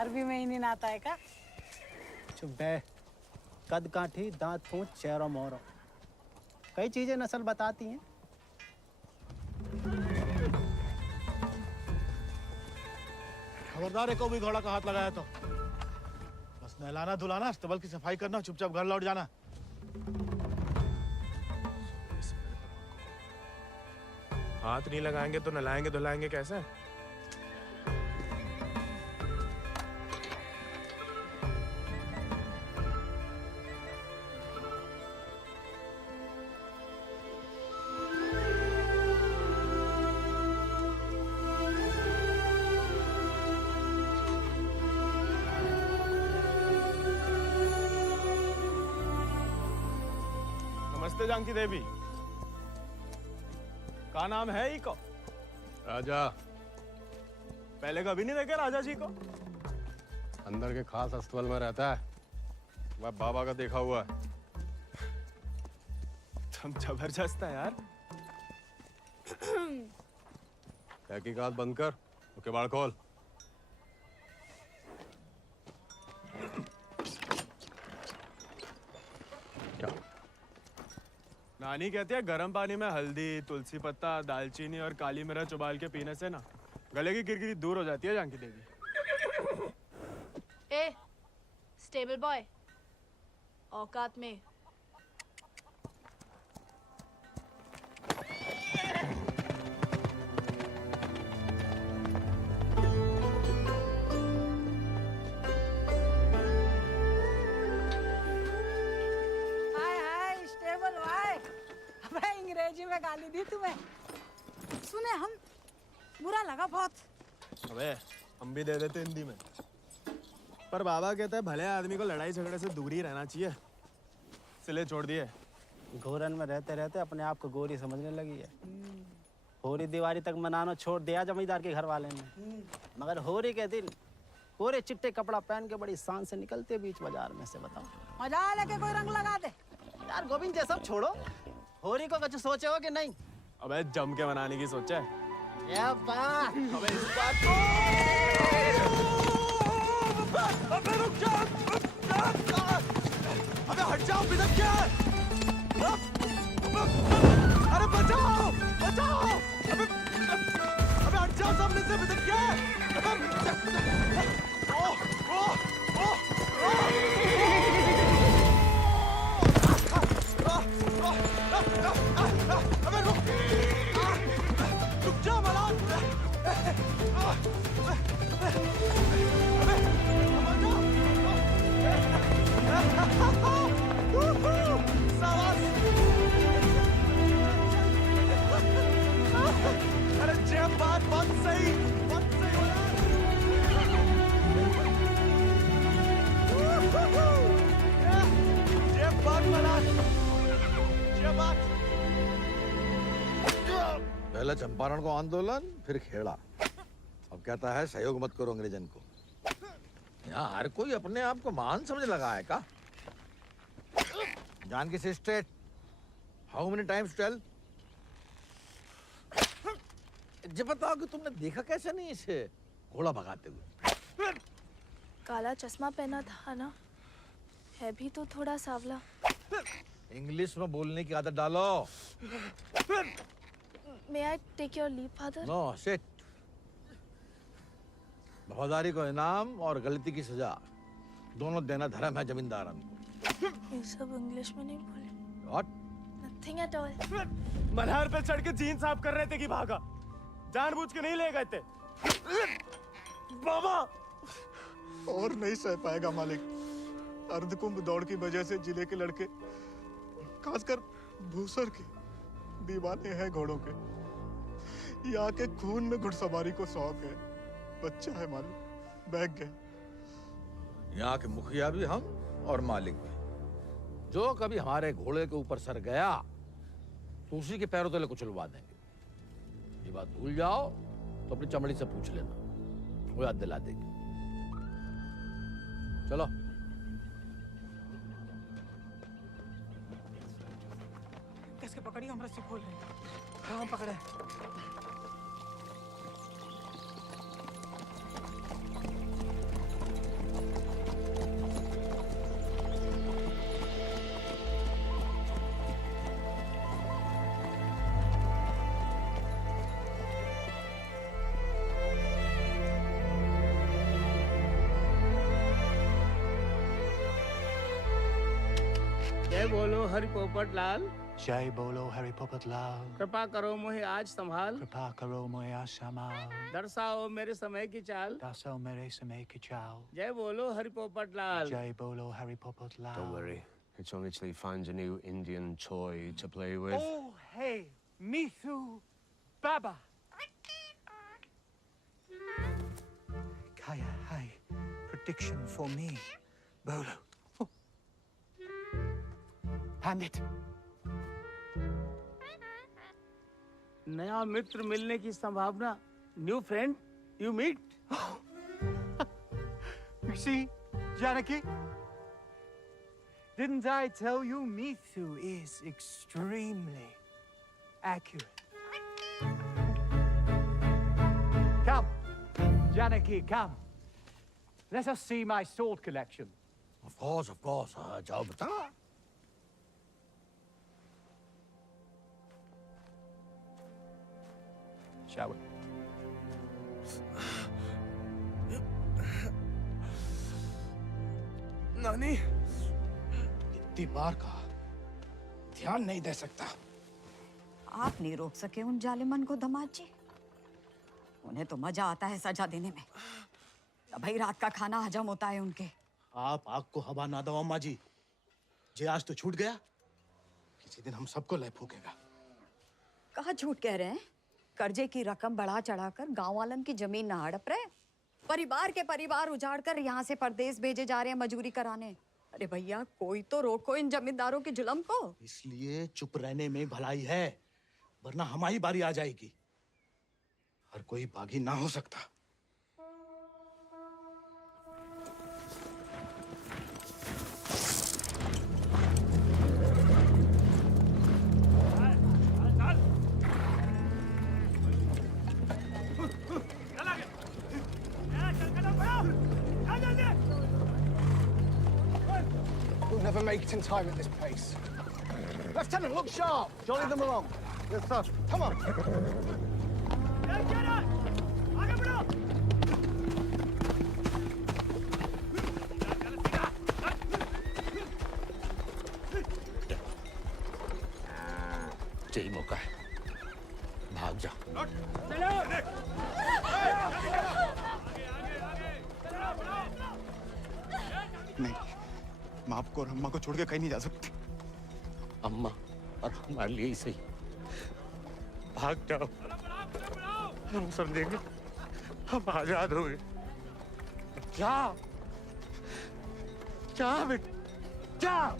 अरबी में ही नहीं आता है का? चुप बे। कद काठी, दांत फूंच, चेहरा मोहरा, कई चीजें नस्ल बताती हैं। खबरदार है, को भी घोड़ा का हाथ लगाया तो बस नहलाना धुलाना, अस्तबल की सफाई करना, चुपचाप घर लौट जाना। हाथ नहीं लगाएंगे तो नहलाएंगे धुलाएंगे कैसे? नमस्ते जानकी देवी, का नाम है इको? राजा। पहले कभी नहीं देखे राजा जी को? अंदर के खास अस्तबल में रहता है, वह बाबा का देखा हुआ है। तुम जबरदस्त है यार। तहकीकात बंद कर, तो किवाड़ खोल। क्या? नानी कहती है गर्म पानी में हल्दी, तुलसी पत्ता, दालचीनी और काली मिर्च उबाल के पीने से ना गले की किरकिरी दूर हो जाती है जानकी देवी। ए, स्टेबल बॉय, औकात में। अंग्रेजी में गाली दी तुम्हें, सुने हम, बुरा लगा बहुत। अबे हम भी दे देते हिंदी में, पर बाबा कहता है भले आदमी को लड़ाई झगड़े से दूर ही रहना चाहिए, इसलिए छोड़ दिए। घोरन में रहते रहते अपने आप को गोरी समझने लगी है। होरी दिवाली तक मनाना छोड़ दिया जमींदार के घर वाले ने, मगर होरी के दिन कोरे चिट्टे कपड़ा पहन के बड़ी शान से निकलते बीच बाजार में से। बताओ मजा लेके कोई रंग लगा दे यार। गोविंद ये सब छोड़ो, होरी को कुछ सोचे हो कि नहीं? अबे जम के मनाने की सोचा है। क्या बात? अबे इस बात को अबे रुक जा, अबे हट जाओ, बिदक क्या है? अरे बचाओ बचाओ, अबे हट जाओ सामने से, बिदक क्या है? अबे रुक जा मलान, अरे जब बात बहुत सही जब बात मलान, जब बात। पहले चंपारण को आंदोलन, फिर खेड़ा, अब कहता है सहयोग मत करो अंग्रेजन को। यहाँ हर कोई अपने आप को महान समझ लगा है का? Janaki sister, how many times tell? जब बताओ कि तुमने देखा कैसे नहीं इसे घोड़ा भगाते हुए? काला चश्मा पहना था ना, है भी तो थोड़ा सावला। इंग्लिश में बोलने की आदत डालो। May I take your leave, father? No sit. वफादारी को इनाम और गलती की सजा दोनों देना धर्म है जमींदारन को। ये सब इंग्लिश में नहीं बोले। What? Nothing at all. Malhar पे चढ़ के जीन साफ कर रहे थे कि भागा, जानबूझ के नहीं ले गए थे। बाबा और नहीं सह पाएगा मालिक। अर्धकुंभ दौड़ की वजह से जिले के लड़के, खासकर भूसर के, दीवाने हैं घोड़ों के। यहाँ के खून में घुड़सवारी को शौक है। बच्चा है मालिक, बहक गया। यहाँ के मुखिया भी हम और मालिक भी। जो कभी हमारे घोड़े के ऊपर सर गया तो उसी के पैरों तले कुचलवा देंगे। ये बात भूल जाओ तो अपनी चमड़ी से पूछ लेना, वो याद दिला देगी। चलो। कैसे पकड़ी, हम रस्सी खोल रहे हैं। हाँ पकड़े। जय बोलो हरि पोपट लाल। जय बोलो हरि पोपट लाल। कृपा करो मोहे आज संभाल। कृपा करो मोहे आसमां। दर्शाओ मेरे समय की चाल। दर्शाओ मेरे समय की चाल। जय बोलो हरि पोपट लाल। जय बोलो Hari Popat Lal. Don't worry. It's only till he finds a new Indian toy to play with. Oh, hey, Mithu Baba. Kaya, hey, prediction for me, Bolo. Oh. Pandit. नया मित्र मिलने की संभावना। New friend you meet. You see, Janaki? Didn't I tell you Mithu is extremely accurate? Come, Janaki, come. Let us see my sword collection. Of course, जाओ बता। Shall we? नानी, इतनी बार कहा, ध्यान नहीं दे सकता। आप नहीं रोक सके उन जालिमन को दामाद जी। उन्हें तो मजा आता है सजा देने में। तभी रात का खाना हजम होता है उनके। आप आग को हवा ना दो अम्मा जी। जे आज तो छूट गया, किसी दिन हम सबको ले फूकेगा। कहाँ झूठ कह रहे हैं? कर्जे की रकम बढ़ा चढ़ाकर गांव वालन की जमीन ना हड़प रहे। परिवार के परिवार उजाड़ कर यहाँ से परदेश भेजे जा रहे हैं मजूरी कराने। अरे भैया, कोई तो रोको इन जमींदारों के जुल्म को। इसलिए चुप रहने में भलाई है, वरना हमारी बारी आ जाएगी। हर कोई बागी ना हो सकता। We'll never make it in time at this pace. Lieutenant, look sharp. Jolly them along. Yes, sir. Come on. यही मौका है, भाग जा। नहीं, मैं आपको और अम्मा को छोड़ के कहीं नहीं जा सकती। अम्मा और हमारे लिए ही सही, भाग जाओ। हम समझेंगे, हम आजाद हो गए। जा, जा बेटा, जा।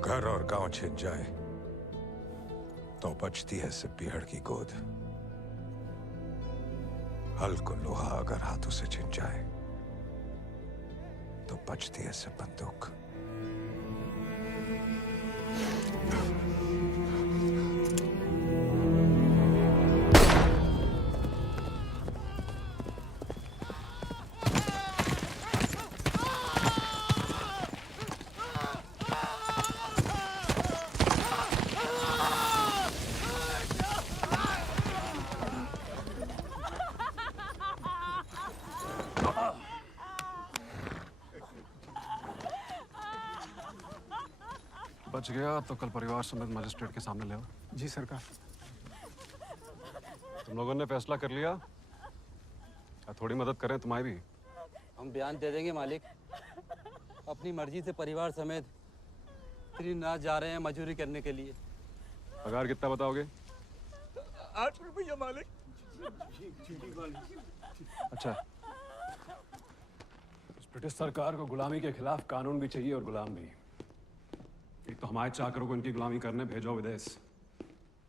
घर और गांव छिन जाए तो बचती है सिर्फ पीहड़ की गोद। हल को लोहा अगर हाथों से छिन जाए तो बचती है सिर्फ बंदूक। बच गया तो कल परिवार समेत मजिस्ट्रेट के सामने ले आओ। जी सरकार। तुम लोगों ने फैसला कर लिया, या थोड़ी मदद करें तुम्हारी भी? हम बयान दे देंगे मालिक। अपनी मर्जी से परिवार समेत त्रिनाथ जा रहे हैं मजदूरी करने के लिए। पगार कितना बताओगे? 8 रुपया मालिक। अच्छा, इस ब्रिटिश सरकार को गुलामी के खिलाफ कानून भी चाहिए और गुलाम भी। एक तो हमारे चाकरों को इनकी गुलामी करने भेजो विदेश,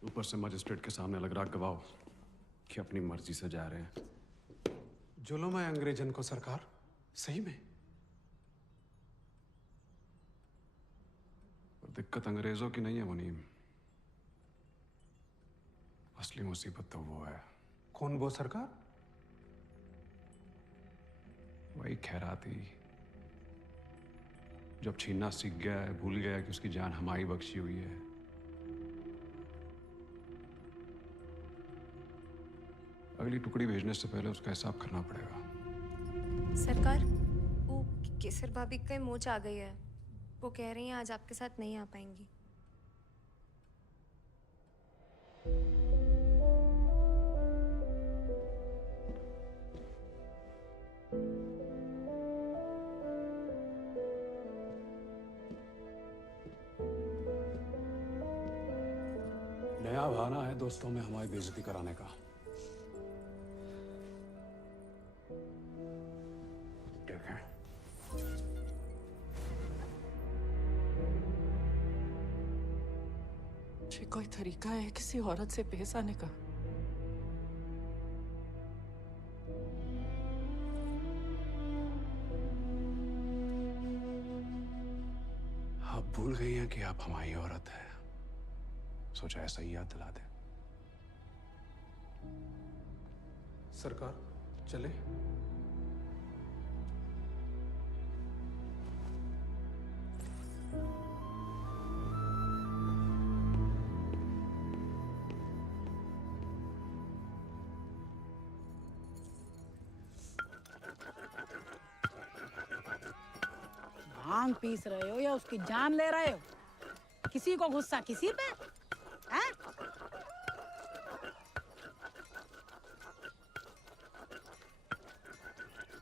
ऊपर से मजिस्ट्रेट के सामने अलग राग गवाओ कि अपनी मर्जी से जा रहे हैं। जुल्म है अंग्रेजन को सरकार, सही में। और दिक्कत अंग्रेजों की नहीं है मुनीम, असली मुसीबत तो वो है। कौन वो सरकार? वही खैराती, जब छीनना सीख गया है, भूल गया कि उसकी जान हमारी बख्शी हुई है। अगली टुकड़ी भेजने से पहले उसका हिसाब करना पड़ेगा। सरकार, वो केसर भाभी का मोच आ गई है। वो कह रही हैं आज आपके साथ नहीं आ पाएंगी। नया बहाना है दोस्तों में हमारी बेइज्जती कराने का। देखें, ये कोई तरीका है किसी औरत से पेश आने का? आप भूल गई हैं कि आप हमारी औरत है। सोचा ऐसा ही याद दिला दे। सरकार चले? भांग पीस रहे हो या उसकी जान ले रहे हो? किसी को गुस्सा किसी पे है?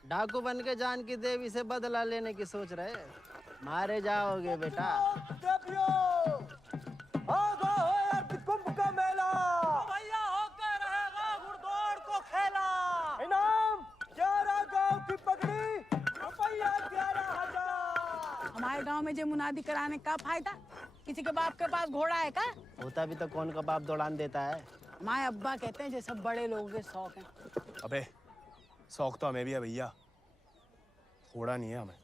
डाकू बन के जान की देवी से बदला लेने की सोच रहे, मारे जाओगे बेटा। कुंभ का मेला भैया होकर रहेगा घुड़दौड़ को खेला। इनाम 11 गांव की पगड़ी, रुपया 11,000। हमारे गांव में जो मुनादी कराने का फायदा? किसी के बाप के पास घोड़ा है का? होता भी तो कौन का बाप दौड़ान देता है। हमारे अब्बा कहते हैं जैसे बड़े लोगों के शौक हैं। अबे शौक तो हमें भी है भैया, घोड़ा नहीं है हमें।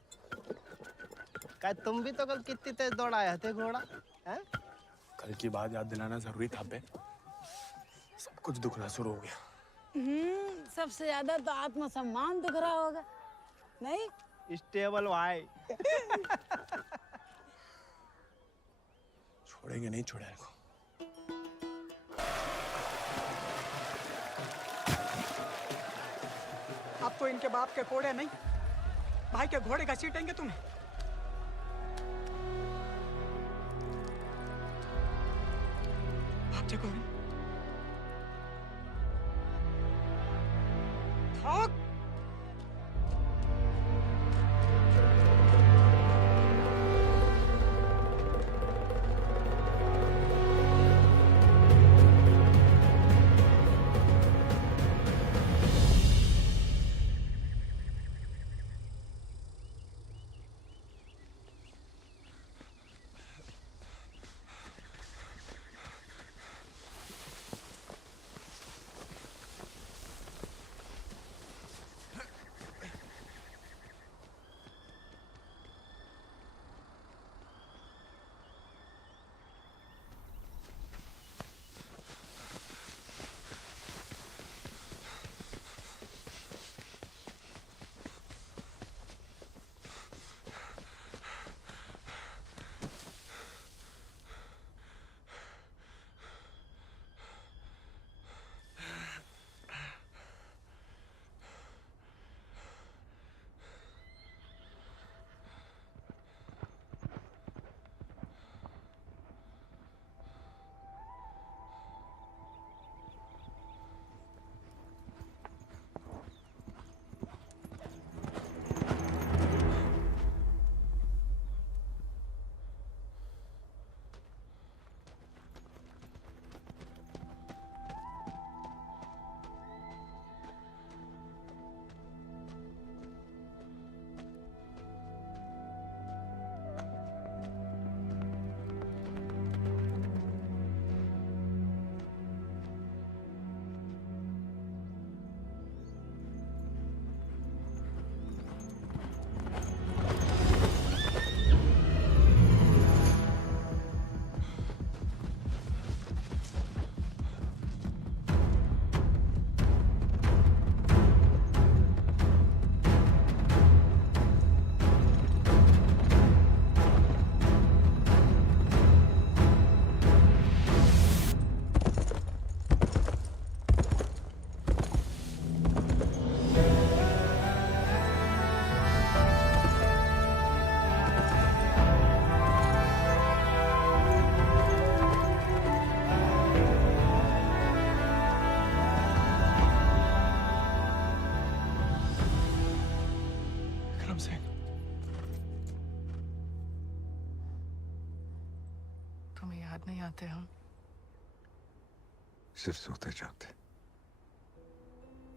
क्या तुम भी तो कल कितनी तेज दौड़ाए थे घोड़ा हैं? कल की बात याद दिलाना जरूरी था बे। सब कुछ दुखना शुरू हो गया। सबसे ज्यादा तो आत्मसम्मान दुख रहा होगा, नहीं? स्टेबल भाई। छोड़ेंगे नहीं छोड़ेंगे को। अब तो इनके बाप के कोड़े नहीं, भाई के घोड़े घसीटेंगे तुम्हें। भाग जा गोविंद। भाग। तुम्हें याद नहीं आते हम? सिर्फ सोते जागते,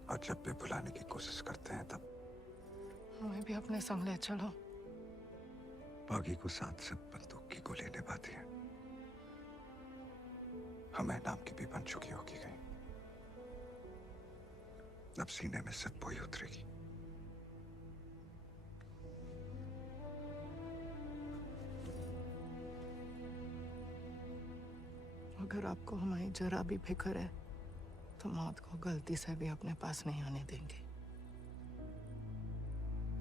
और जब भी बुलाने की कोशिश करते हैं तब हमें भी अपने संग ले चलो। बागी को साथ साथ बंदूक की गोली निभाती है, हमें नाम की भी बन चुकी होगी कहीं। अब सीने में सिर्फ वही उतरेगी। अगर आपको हमारी जरा भी फिक्र है तो मौत को गलती से भी अपने पास नहीं आने देंगे।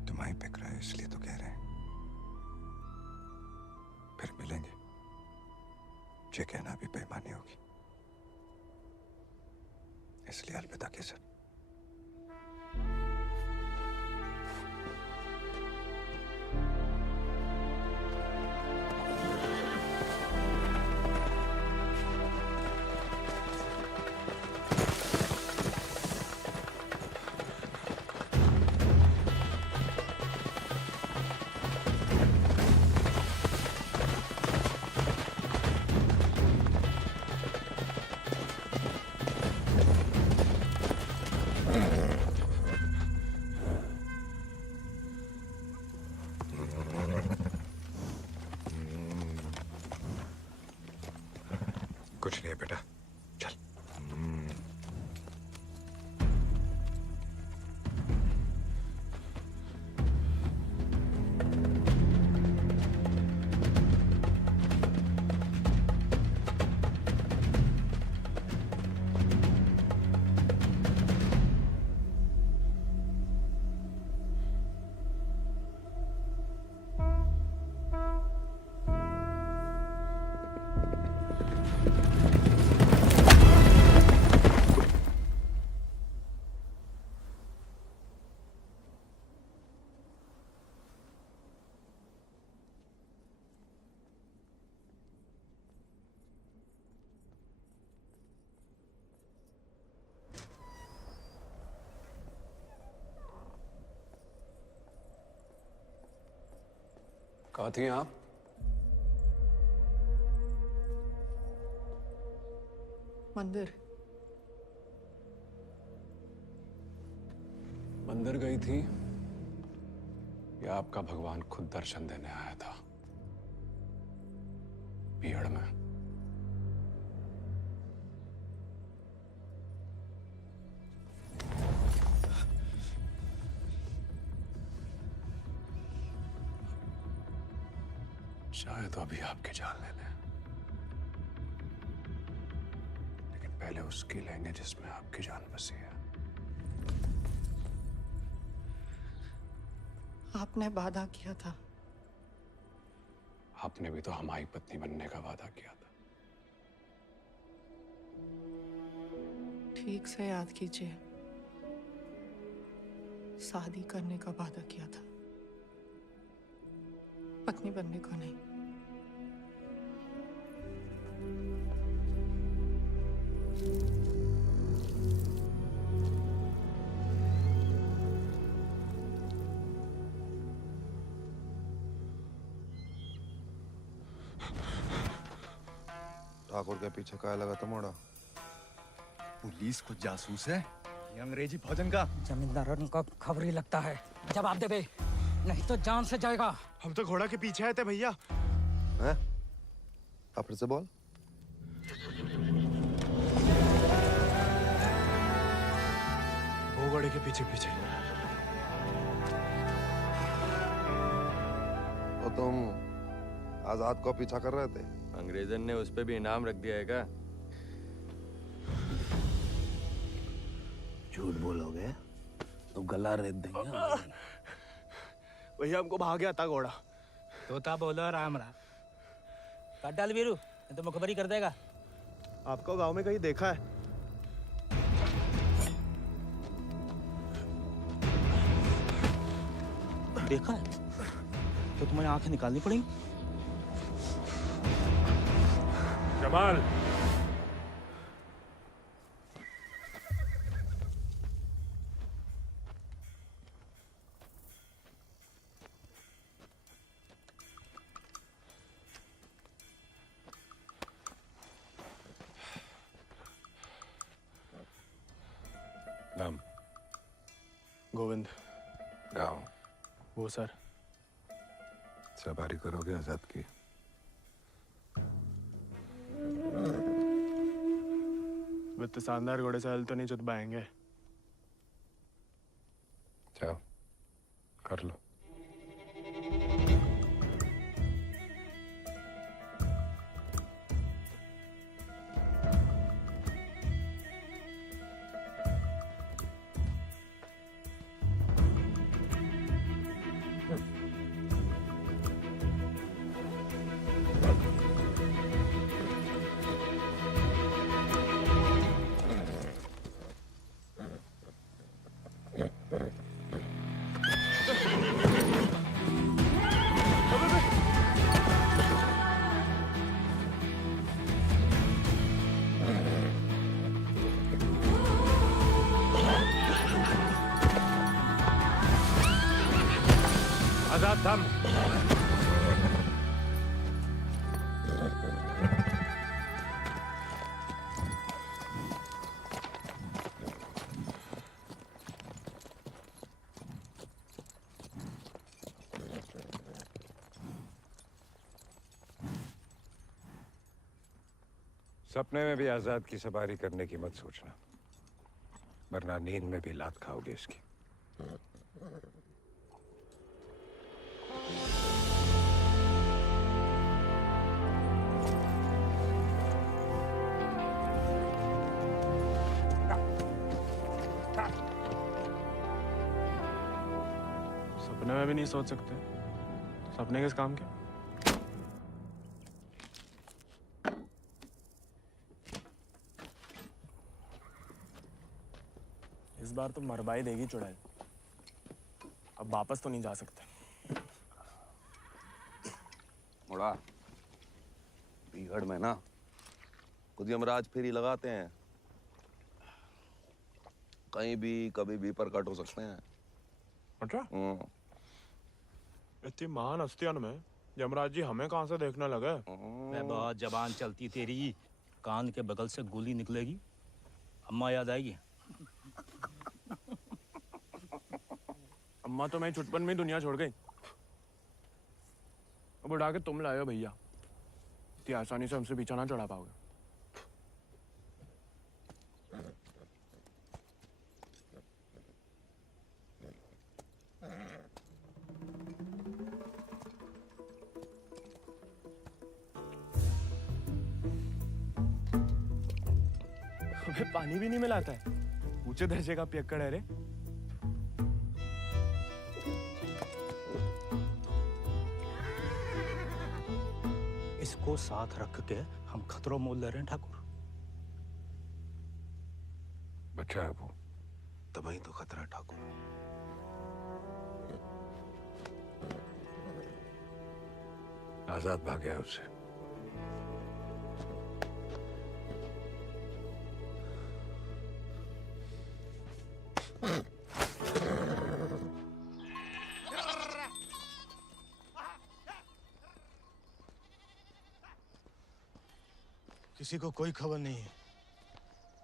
तुम्हारी फिक्र है इसलिए तो कह रहे हैं। फिर मिलेंगे, ये कहना भी बेईमानी होगी, इसलिए अलविदा केसर। कुछ नहीं है बेटा, चल। कहाँ थी आप? मंदिर। मंदिर गई थी या आपका भगवान खुद दर्शन देने आया था? भीड़ में। शायद तो अभी आपकी जान ले लें, लेकिन पहले उसकी लेंगे जिसमें आपकी जान बसी है। आपने वादा किया था। आपने भी तो हमारी पत्नी बनने का वादा किया था। ठीक से याद कीजिए, शादी करने का वादा किया था, पत्नी बनने को नहीं। ठाकुर के पीछे क्या लगा था मोड़ा? पुलिस को जासूस है ये अंग्रेजी भोजन का। जमींदार को खबर ही लगता है, जवाब दे बे, नहीं तो जान से जाएगा। हम तो घोड़ा के पीछे आए थे भैया। हैं? आप फिर से बोल। वो घोड़े के पीछे पीछे। तो तुम आजाद को पीछा कर रहे थे? अंग्रेजन ने उस पे भी इनाम रख दिया है क्या? झूठ बोलोगे तो गला रेत देंगे। भैया हमको भाग गया था घोड़ा। तोता बोलो राम राम। काट डाल वीरू, तो मुखबरी कर देगा। आपको गांव में कहीं देखा है? देखा है तो तुम्हारी आंखें निकालनी पड़ेंगी। जमाल, गोविंद। गाँव वो सर। सवारी करोगे आजाद की? वित्त शानदार घोड़े से हल तो नहीं चुत पाएंगे। जाओ कर लो। आजाद थम। सपने में भी आजाद की सवारी करने की मत सोचना, वरना नींद में भी लात खाओगे इसकी। सपने में भी नहीं सोच सकते, सपने किस काम के? इस बार तो मरवाई देगी चुड़ैल, अब वापस तो नहीं जा सकते। मुड़ा बीहड़ में ना खुद यमराज फेरी लगाते हैं, कहीं भी कभी भी प्रकट हो सकते हैं। अच्छा? इतनी महान हस्तियों में यमराज जी हमें कहाँ से देखने लगे? मैं बहुत जबान चलती तेरी, कान के बगल से गोली निकलेगी, अम्मा याद आएगी। अम्मा तो मैं छुटपन में ही दुनिया छोड़ गई, अब उड़ा के तुम लाए हो भैया, इतनी आसानी से हमसे पीछा ना चढ़ा पाओगे। हमें पानी भी नहीं मिलाता है, ऊंचे दर्जे का पियक्कड़ है रे। इसको साथ रख के हम खतरों मोल ले रहे हैं ठाकुर। बच्चा है वो, तभी तो खतरा ठाकुर। आजाद भाग गया उससे। किसी को कोई खबर नहीं है।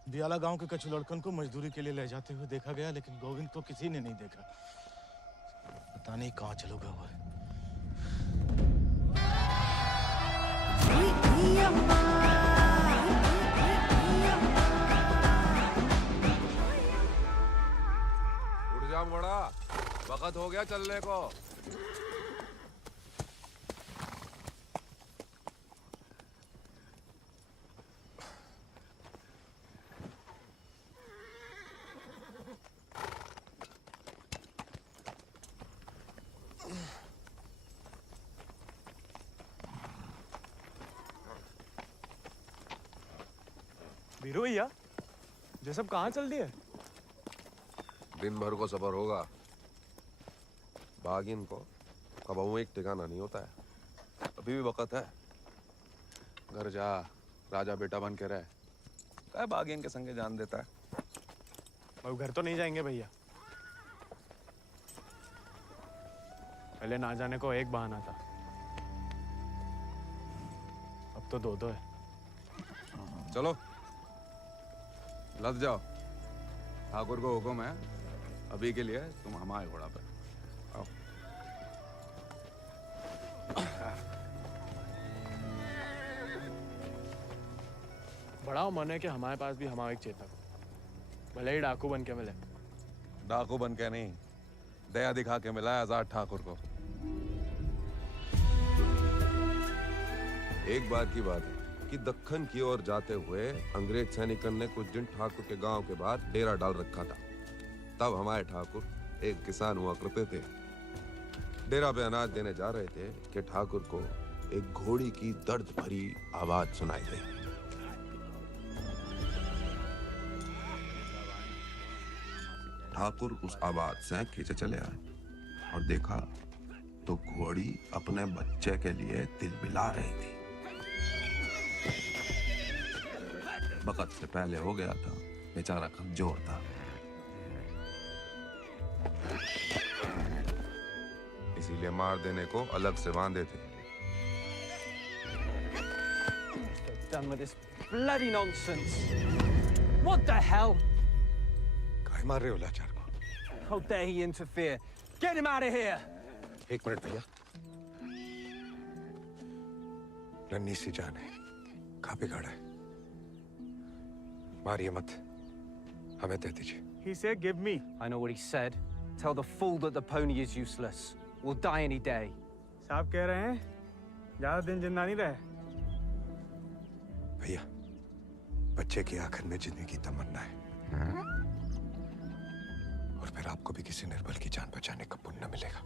दियाला गांव के कछु लड़कन को मजदूरी के लिए ले जाते हुए देखा गया, लेकिन गोविंद को किसी ने नहीं देखा। पता नहीं कहाँ चलो गया हुआ है। उठ जा बड़ा, वक्त हो गया चलने को। वीरू भैया, ये सब कहाँ चल दिए? दिन भर को सफर होगा, बागिन को कबहू एक ठिकाना नहीं होता है। अभी भी वक्त है, घर जा, राजा बेटा बन के रहे। क्या बागिन के संगे जान देता है। अब घर तो नहीं जाएंगे भैया, पहले ना जाने को एक बहाना था, अब तो दो है। चलो लद जाओ, ठाकुर को हुक्म है, अभी के लिए तुम हमारे घोड़ा पे आओ। बड़ा मन है कि हमारे पास भी हमारा एक चेतक, भले ही डाकू बन के मिले। डाकू बन के नहीं, दया दिखा के मिला है आजाद ठाकुर को। एक बार की बात है कि दक्कन की ओर जाते हुए अंग्रेज सैनिकों ने कुछ दिन ठाकुर के गांव के बाहर डेरा डाल रखा था। तब हमारे ठाकुर एक किसान हुआ करते थे। डेरा पे अनाज देने जा रहे थे कि ठाकुर को एक घोड़ी की दर्द भरी आवाज सुनाई दी। ठाकुर उस आवाज से खींचे चले आए और देखा तो घोड़ी अपने बच्चे के लिए तिलमिला रही थी। वक्त से पहले हो गया था, बेचारा कमजोर था। इसीलिए मार देने को अलग से बांधे थे। Done with this bloody nonsense. What the hell? काहे मार रहे हो लाचार को? How dare he interfere? Get him out of here! एक मिनट भैया। नन्ही सी जान है, कहाँ बिगाड़ा है? मारिए मत, हमें दे दीजिए। He said, "Give me." I know what he said. Tell the fool that the pony is useless. We'll die any day. साहब कह रहे हैं, ज्यादा दिन जिंदा नहीं रहे। भैया, बच्चे की आंखन में जीने की तमन्ना है। और फिर आपको भी किसी निर्बल की जान बचाने का पुण्य मिलेगा।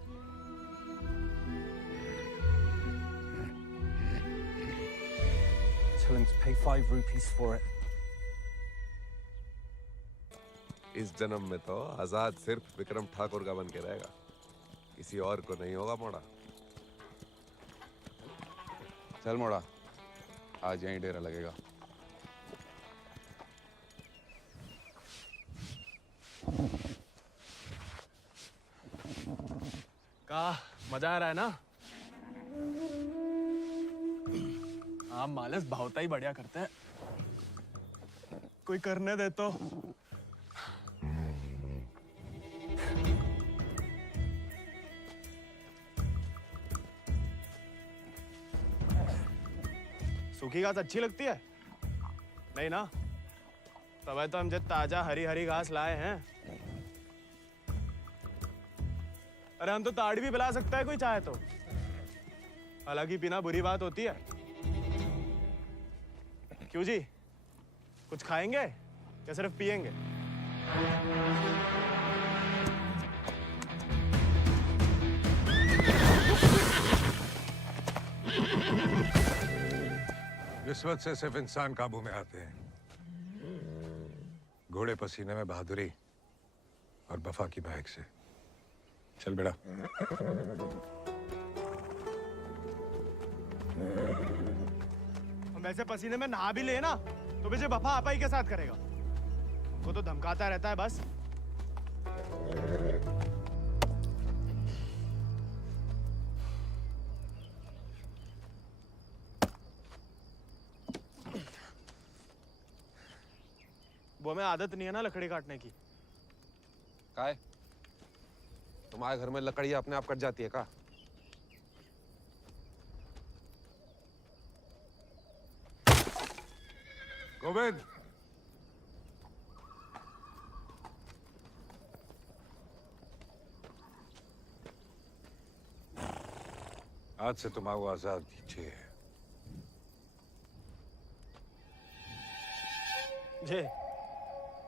Tell him to pay 5 rupees for it. इस जन्म में तो आजाद सिर्फ विक्रम ठाकुर का बन के रहेगा, किसी और को नहीं होगा मोड़ा। चल मोड़ा, आज यहीं डेरा लगेगा। का मजा आ रहा है ना? आप मालस भावता ही बढ़िया करते हैं। कोई करने दे तो। सूखी घास अच्छी लगती है? नहीं ना? तब तो हम जब ताजा हरी हरी घास लाए हैं। अरे हम तो ताड़ी भी पिला सकता है कोई चाहे तो। हालांकि पीना बुरी बात होती है। क्यों जी? कुछ खाएंगे या सिर्फ पिएंगे? रिश्वत से सिर्फ इंसान काबू में आते हैं। घोड़े पसीने में बहादुरी और वफा की महक से। चल बेटा। हम ऐसे पसीने में नहा भी ले ना तो मुझे वफा आपा ही के साथ करेगा। वो तो धमकाता रहता है बस। वो हमें आदत नहीं है ना लकड़ी काटने की। काय? तुम्हारे घर में लकड़ी अपने आप कट जाती है का? गोविंद, आज से तुम आओ आजाद कीजिए। जे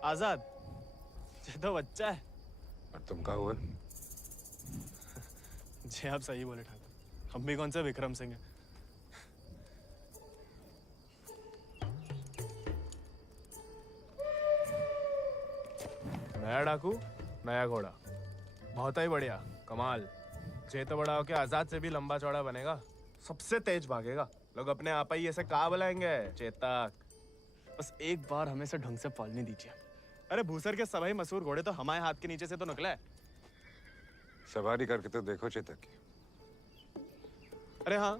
आजाद, ये तो बच्चा है। और तुम कहा हुआ? जी आप सही बोले ठाकुर, हम भी कौन से विक्रम सिंह हैं। नया डाकू, नया घोड़ा, बहुत ही बढ़िया, कमाल। जे तो बड़ा होके आजाद से भी लंबा चौड़ा बनेगा, सबसे तेज भागेगा। लोग अपने आप ही ऐसे कहा बुलाएंगे, चेतक। बस एक बार हमें से ढंग से पालने दीजिए। अरे भूसर के सभी मशहूर घोड़े तो हमारे हाथ के नीचे से तो निकला है। सवारी करके तो देखो चेतक की। अरे हाँ,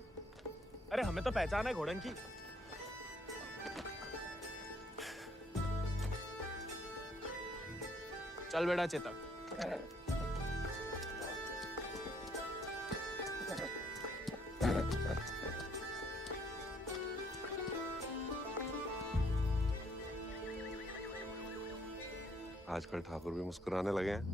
अरे हमें तो पहचान है घोड़न की। चल बेटा चेतक, आजकल ठाकुर भी मुस्कुराने लगे हैं।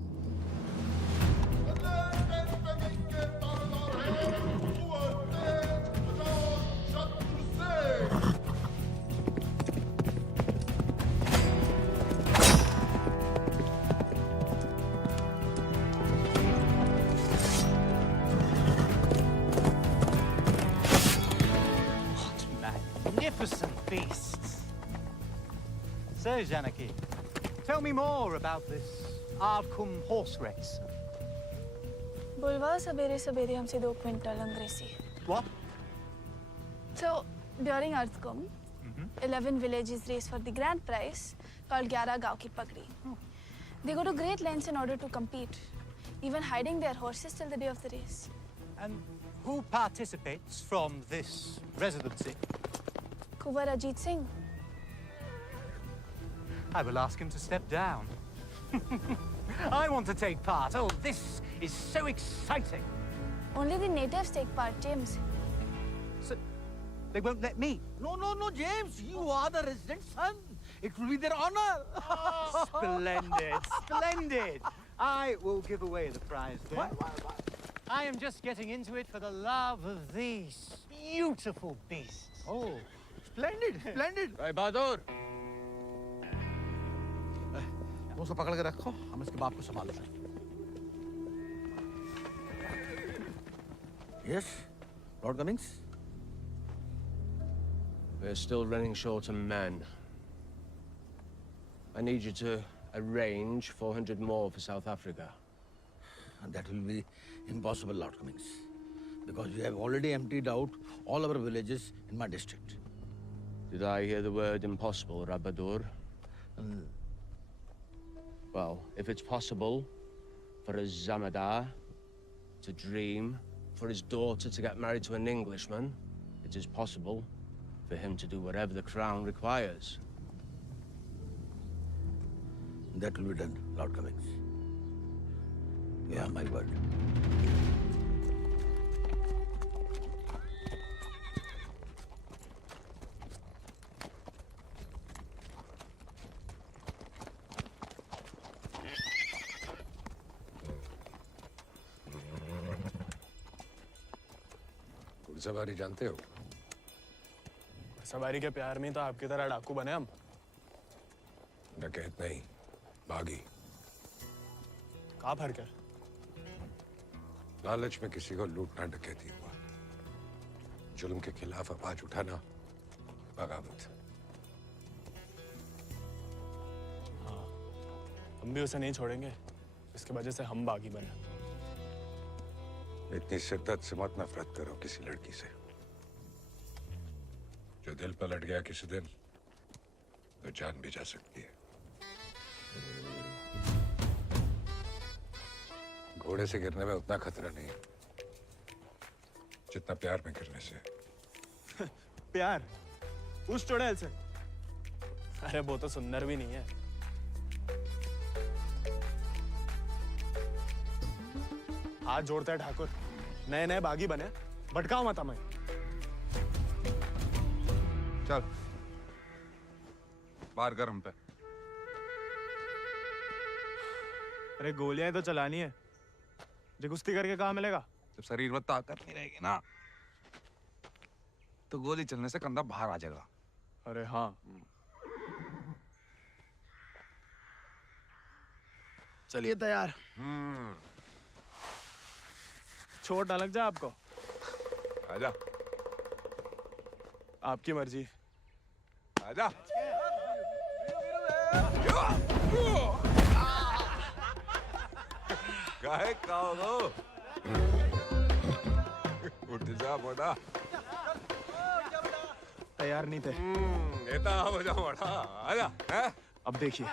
Magnificent beasts. So, Janaki, tell me more about this Ardcumbe horse race. बुलवा सवेरे सवेरे हमसे 2 क्विंटल अंग्रेजी. What? So during Ardcumbe, 11 villages race for the grand prize called 11 गांव की पगड़ी. They go to great lengths in order to compete, even hiding their horses till the day of the race. And who participates from this residency? Kuwar Ajit Singh. I will ask him to step down. I want to take part. Oh, this is so exciting. Only the natives take part, James. So, they won't let me? No, James. You are the resident son. It will be their honor. Splendid, splendid. I will give away the prize then. Why? I am just getting into it for the love of these beautiful beasts. Oh, splendid. भाई बहादुर, वो सब पकड़ के रखो, हम इसके बाप को संभाल लेंगे। Yes, Lord Cummings. We're still running short on men. I need you to arrange 400 more for South Africa. And that will be impossible, Lord Cummings, because we have already emptied out all our villages in my district. Did I hear the word impossible, Rabadur? Well, if it's possible for a Zamadar to dream, for his daughter to get married to an Englishman, it is possible for him to do whatever the crown requires. That will be done, Lord Cummings. You have my word. घुड़सवारी जानते हो? सवारी के प्यार में तो आपकी तरह डाकू बने हम। डकैत नहीं, बागी। कहाँ फर्क है? लालच में किसी को लूटना डकैती हुआ। जुल्म के खिलाफ आवाज उठाना बगावत। हाँ, हम भी उसे नहीं छोड़ेंगे। इसके वजह से हम बागी बने। इतनी शिद्दत से मत नफरत करो किसी लड़की से। जो दिल पर लट गया किसी दिन, तो जान भी जा सकती है। घोड़े से गिरने में उतना खतरा नहीं जितना प्यार में गिरने से। प्यार? उस चुड़ैल से? अरे वो तो सुंदर भी नहीं है। हाथ जोड़ते हैं ठाकुर, नए नए बागी बने, भटकाओ मत हमें। चल बाहर कर हम पे। अरे गोलियां तो चलानी है, जो कुश्ती करके कहाँ मिलेगा? जब शरीर में ताकत नहीं रहेगी ना, तो गोली चलने से कंधा बाहर आ जाएगा। अरे हाँ, चलिए तैयार। चोट ना लग जाए आपको। आजा। आपकी मर्जी। आजा। काहे खाओ? उठ जा बड़ा। तैयार नहीं थे। ये तो हो जा बड़ा। आजा। हैं? अब देखिए।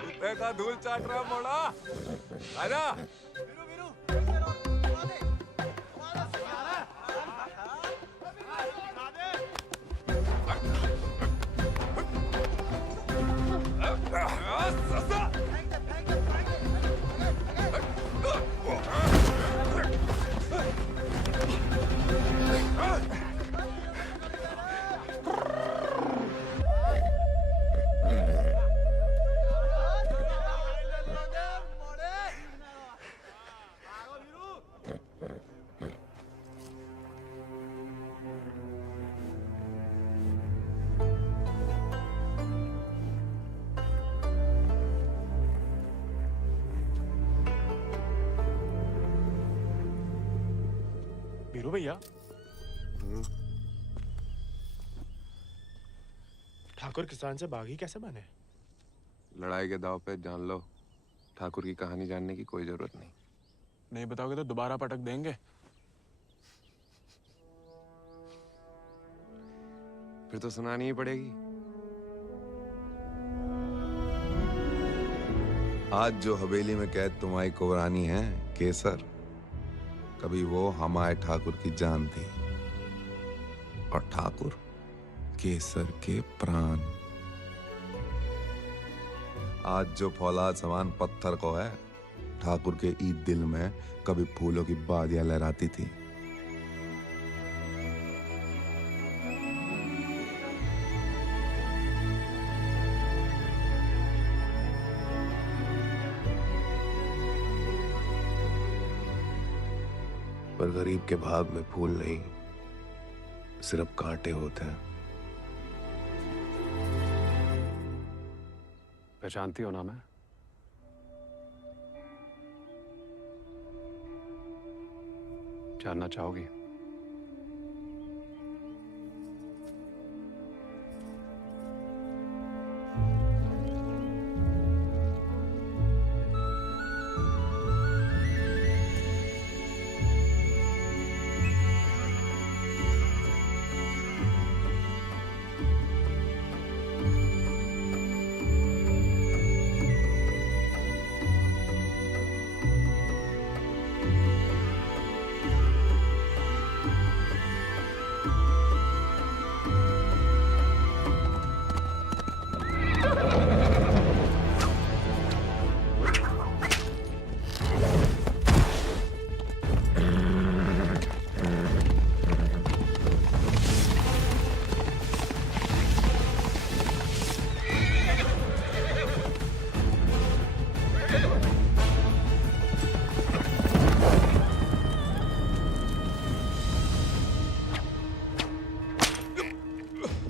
कुत्ते का धूल चाट रहा मोड़ा। आजा। बीरू भैया, ठाकुर किसान से बागी कैसे बने? लड़ाई के दाव पे जान लो, ठाकुर की कहानी जानने की कोई जरूरत नहीं। नहीं बताओगे तो दोबारा पटक देंगे। फिर तो सुनानी ही पड़ेगी। आज जो हवेली में कैद तुम्हारी कुबरानी है केसर, कभी वो हमारे ठाकुर की जान थी और ठाकुर केसर के प्राण। आज जो फौलाद समान पत्थर को है, ठाकुर के ईद दिल में कभी फूलों की बादियां लहराती थी। पर गरीब के भाग में फूल नहीं, सिर्फ कांटे होते हैं। पहचानती हो ना मैं? जानना चाहोगी?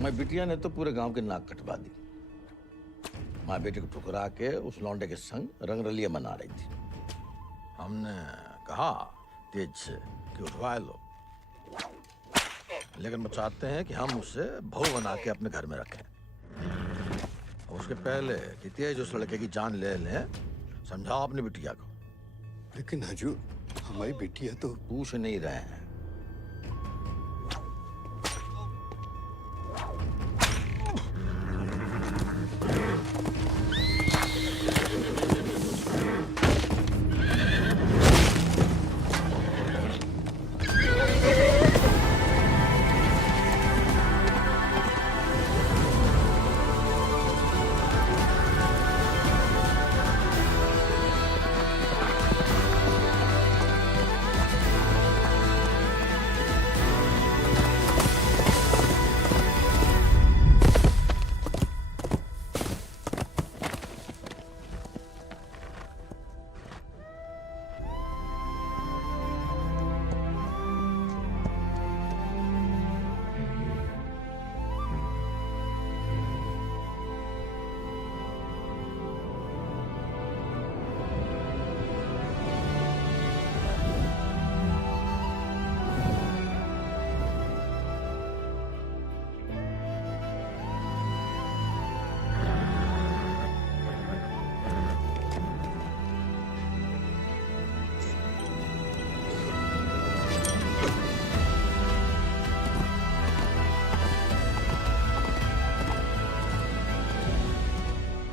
मैं बिटिया ने तो पूरे गांव के नाक कटवा दी। माँ बेटे को ठुकरा के उस लौंडे के संग रंगरलिया मना रही थी। हमने कहा तेज से कि उठवा लो, लेकिन वो चाहते हैं कि हम उसे बहू बना के अपने घर में रखें। उसके पहले कि तेज उस लड़के की जान ले लें, समझाओ अपनी बिटिया को। लेकिन हजूर, हमारी बिटिया तो पूछ नहीं रहे हैं।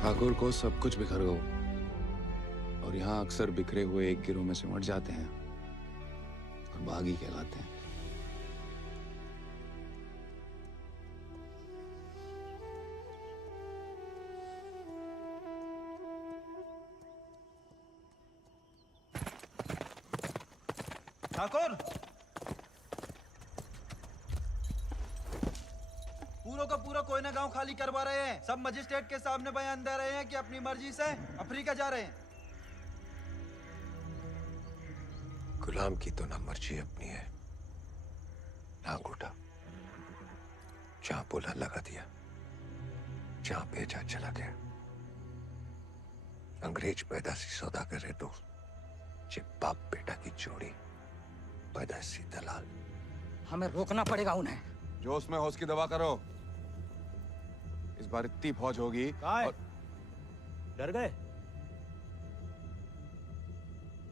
ठाकुर को सब कुछ बिखर गया और यहाँ अक्सर बिखरे हुए एक गिरोह में सिमट जाते हैं और बागी कहलाते हैं। ठाकुर, पूरा का पूरा कोयना गांव खाली करवा रहे हैं। सब मजिस्ट्रेट के सामने बयान दे रहे हैं कि अपनी मर्जी से अफ्रीका जा रहे हैं। गुलाम की तो ना मर्जी अपनी है ना अंगूठा। जहां बोला लगा दिया, जहां भेजा चला गया। अंग्रेज पैदाशी सौदागर है तो बाप बेटा की जोड़ी पैदाशी दलाल। हमें रोकना पड़ेगा उन्हें। जोश में होश की दवा करो। इस बार इतनी फौज होगी। और... डर गए?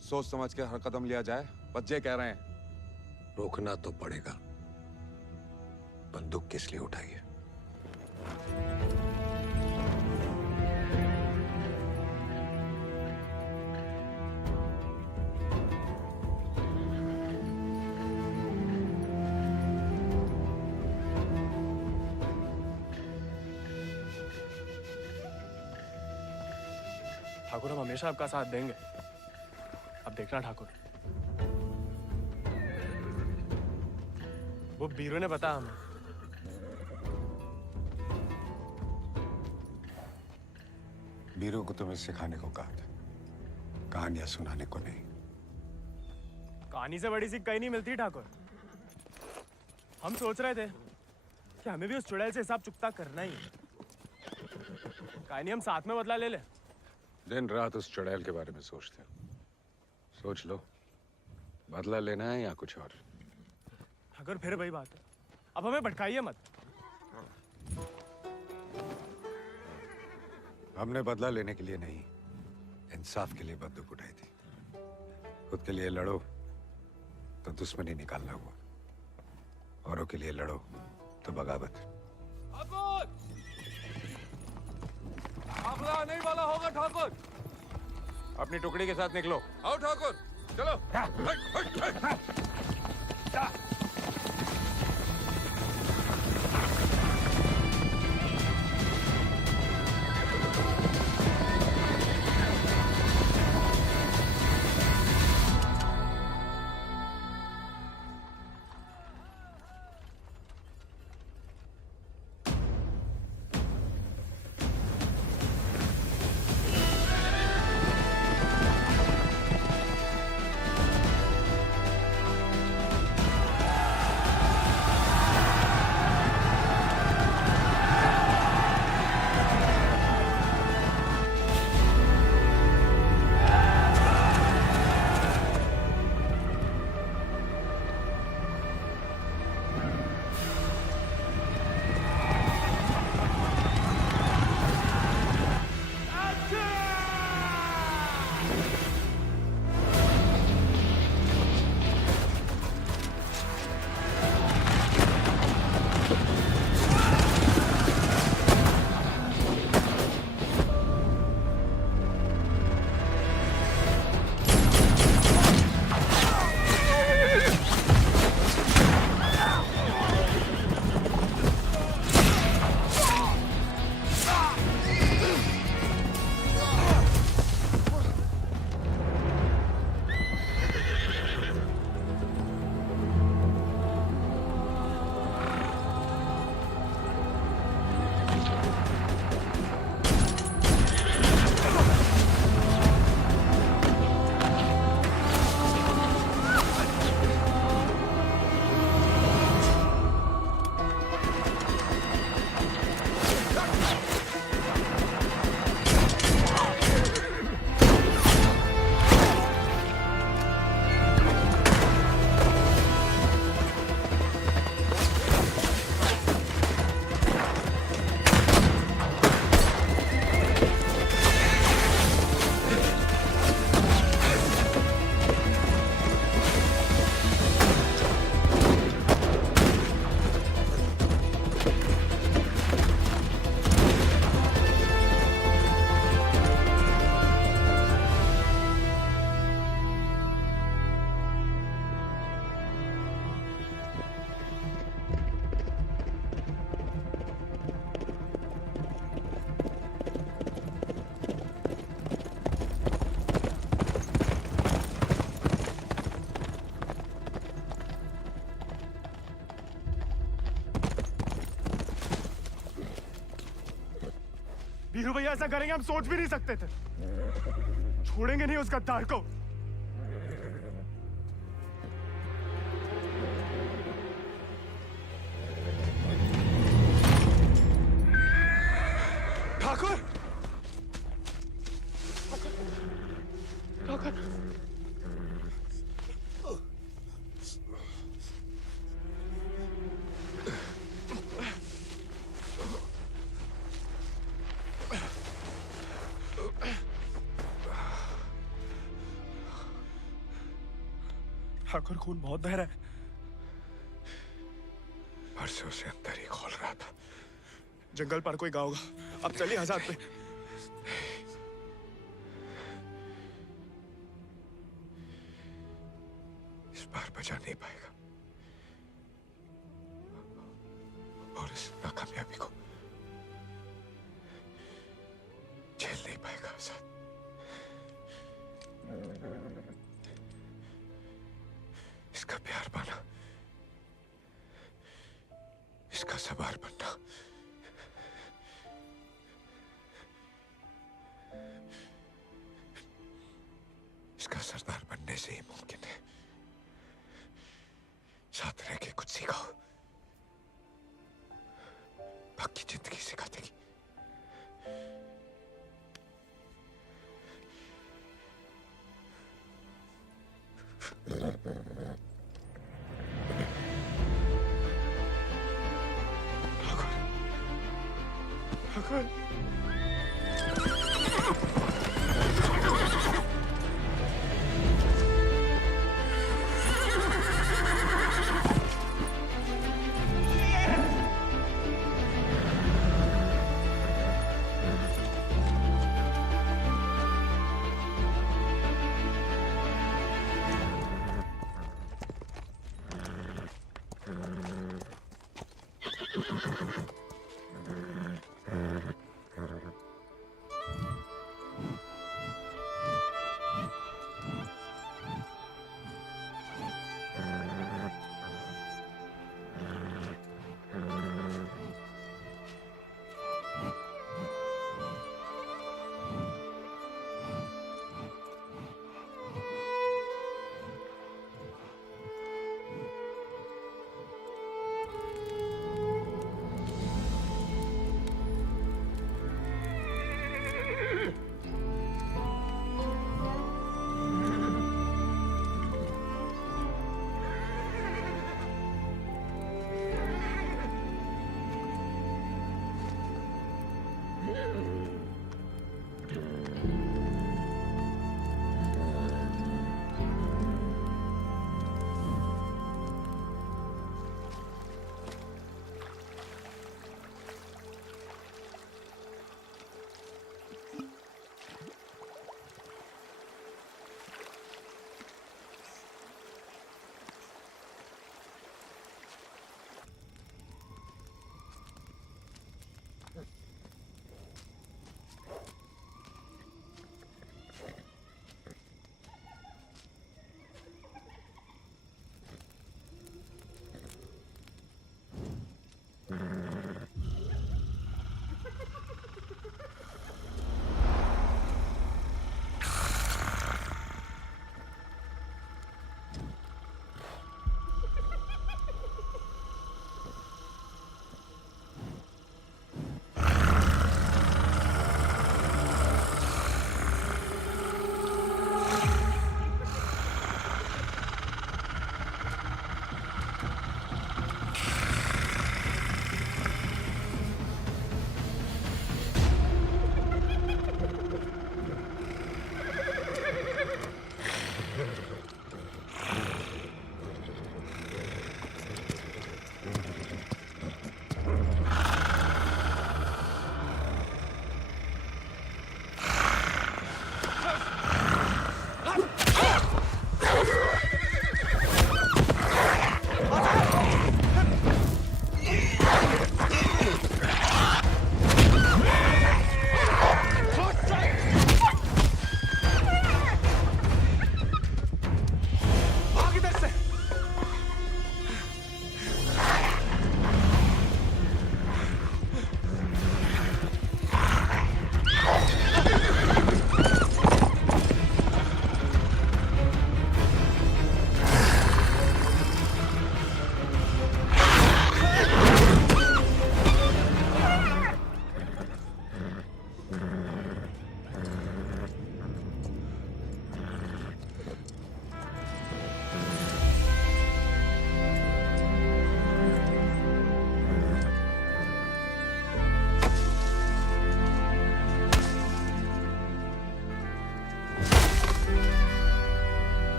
सोच समझ के हर कदम लिया जाए, बच्चे कह रहे हैं। रोकना तो पड़ेगा। बंदूक किस लिए उठाई है? ठाकुर, हम हमेशा आपका साथ देंगे। अब देखना ठाकुर, वो बीरू ने बताया हमें। बीरू को तुम्हें सिखाने को कहा था, कहानियां सुनाने को नहीं। कहानी से बड़ी सी कहीं नहीं मिलती ठाकुर। हम सोच रहे थे कि हमें भी उस चुड़ैल से हिसाब चुकता करना ही है। कहानी हम साथ में बदला ले ले। दिन रात उस चुड़ैल के बारे में सोचते हो। सोच लो, बदला लेना है या कुछ और। अगर फिर वही बात है, अब हमें भटकाइए मत। हमने बदला लेने के लिए नहीं, इंसाफ के लिए बंदूक उठाई थी। खुद के लिए लड़ो तो दुश्मनी निकालना हुआ, औरों के लिए लड़ो तो बगावत। काफिला आने वाला होगा ठाकुर। अपनी टुकड़ी के साथ निकलो। आओ ठाकुर, चलो। वीरू भैया ऐसा करेंगे हम सोच भी नहीं सकते थे। छोड़ेंगे नहीं उस गद्दार को। ठाकुर, ठाकुर, ठाकुर खून बहुत बह रहा है। परसों से अंदर ही खोल रहा था। जंगल पर कोई गाँव होगा। अब चलिए आजाद पे। इस बार बचा नहीं पाएगा और इस नाकामयाबी को झेल नहीं पाएगा आजाद। इसका प्यार पाना, इसका सवार बनना, इसका सरदार बनने से ही मुमकिन है। साथ रह के कुछ सिखाओ, बाकी जिंदगी सिखा देगी। ठाकुर,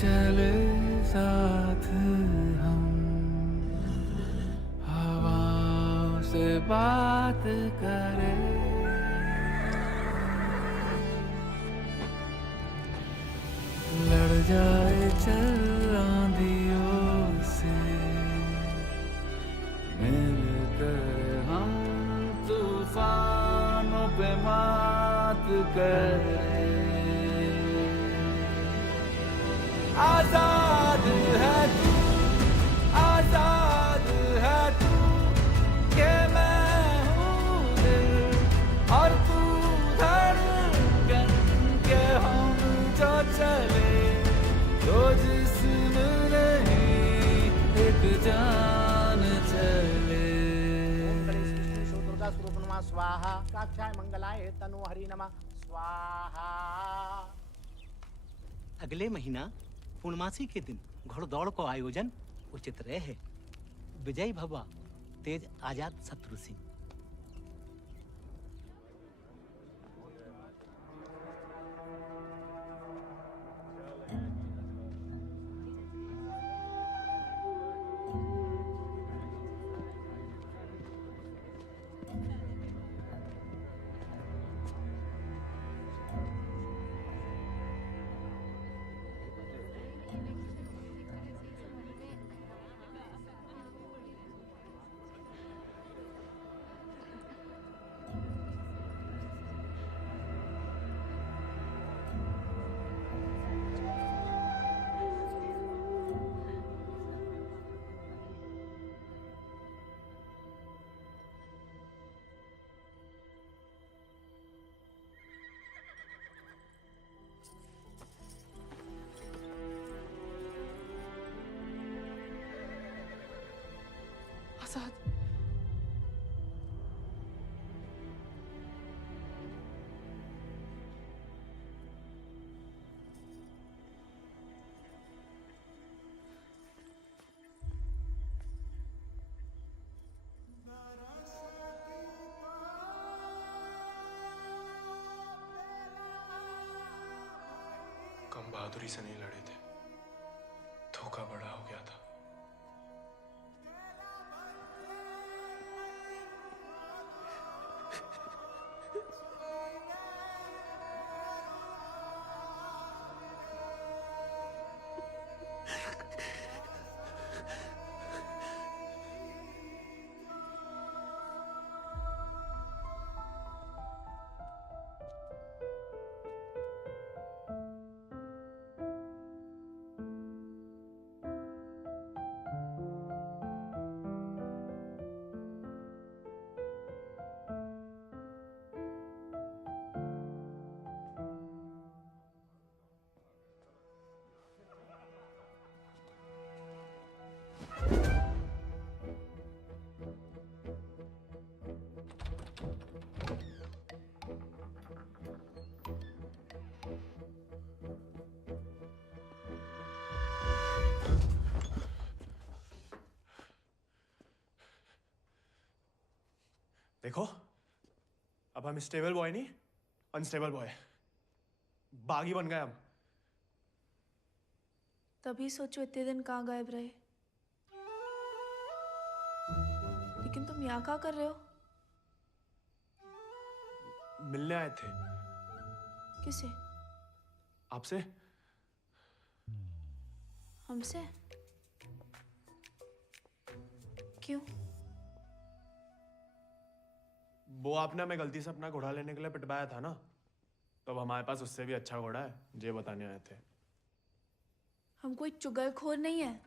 चले साथ हम, हवाओं से बात करें, लड़ जाए चल आंधियों से, मिलकर हम तूफानों पे मात करें। आजाद है तू, आजाद है तू, के मैं हूँ दिल और तू धड़कन, के हम जो चले तो जिस्म नहीं एक जान चले। दुर्गा स्वरूप नमः स्वाहा, काक्षाय मंगलाय तनु हरि नमः स्वाहा। अगले महीना पूर्णमासी के दिन घोड़दौड़ को आयोजन उचित रहे। विजयी भवा तेज आजाद शत्रु सिंह। आजाद, कम बहादुरी से नहीं लड़े थे, धोखा बड़ा हो गया था। देखो, अब हम स्टेबल बॉय नहीं, अनस्टेबल बॉय, बागी बन गए हम। तभी सोचो इतने दिन कहाँ गायब रहे। लेकिन तुम यहाँ क्या कर रहे हो? मिलने आए थे। किसे? आपसे। हमसे? क्यों? वो आपने हमें गलती से अपना घोड़ा लेने के लिए पिटवाया था ना, तो अब हमारे पास उससे भी अच्छा घोड़ा है, ये बताने आए थे। हम कोई चुगलखोर नहीं है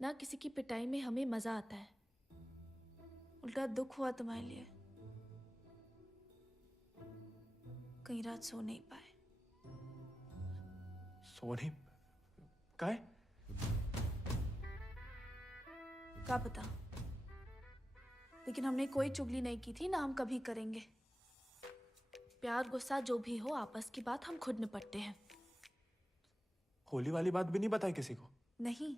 ना, किसी की पिटाई में हमें मजा आता है। उल्टा दुख हुआ तुम्हारे लिए, कई रात सो नहीं पाए। सो नहीं काहे? क्या पता, लेकिन हमने कोई चुगली नहीं की थी, ना हम कभी करेंगे। प्यार गुस्सा जो भी हो, आपस की बात हम खुद निपटते हैं। होली वाली बात भी नहीं बताई किसी को? नहीं।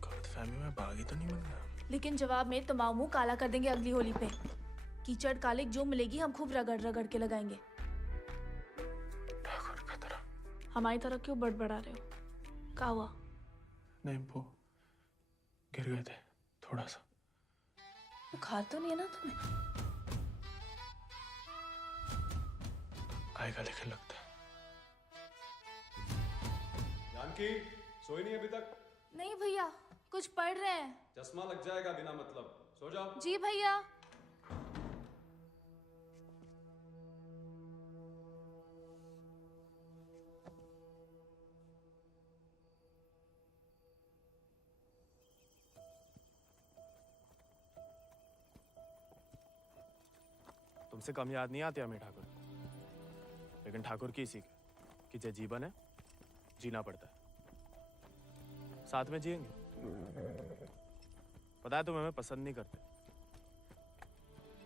गलतफहमी में बागी तो नहीं बन गया? लेकिन जवाब में तुम्हारा मुंह काला कर देंगे अगली होली पे। कीचड़ कालिक जो मिलेगी हम खूब रगड़ रगड़ के लगाएंगे। ठाकुर का तरह। हमारी तरह क्यों बड़बड़ा रहे हो? क्या हुआ? नहीं वो गिर गए थे थोड़ा सा। बुखार तो नहीं है ना तुम्हें? आएगा लेकिन लगता है। जानकी सोई नहीं अभी तक? नहीं भैया, कुछ पढ़ रहे हैं। चश्मा लग जाएगा बिना मतलब, सो जाओ। जी भैया। तुमसे कम याद नहीं आती हमें ठाकुर, लेकिन ठाकुर की सीख है कि जो जीवन है जीना पड़ता है, साथ में जिएंगे। पता है तुम हमें पसंद नहीं करते,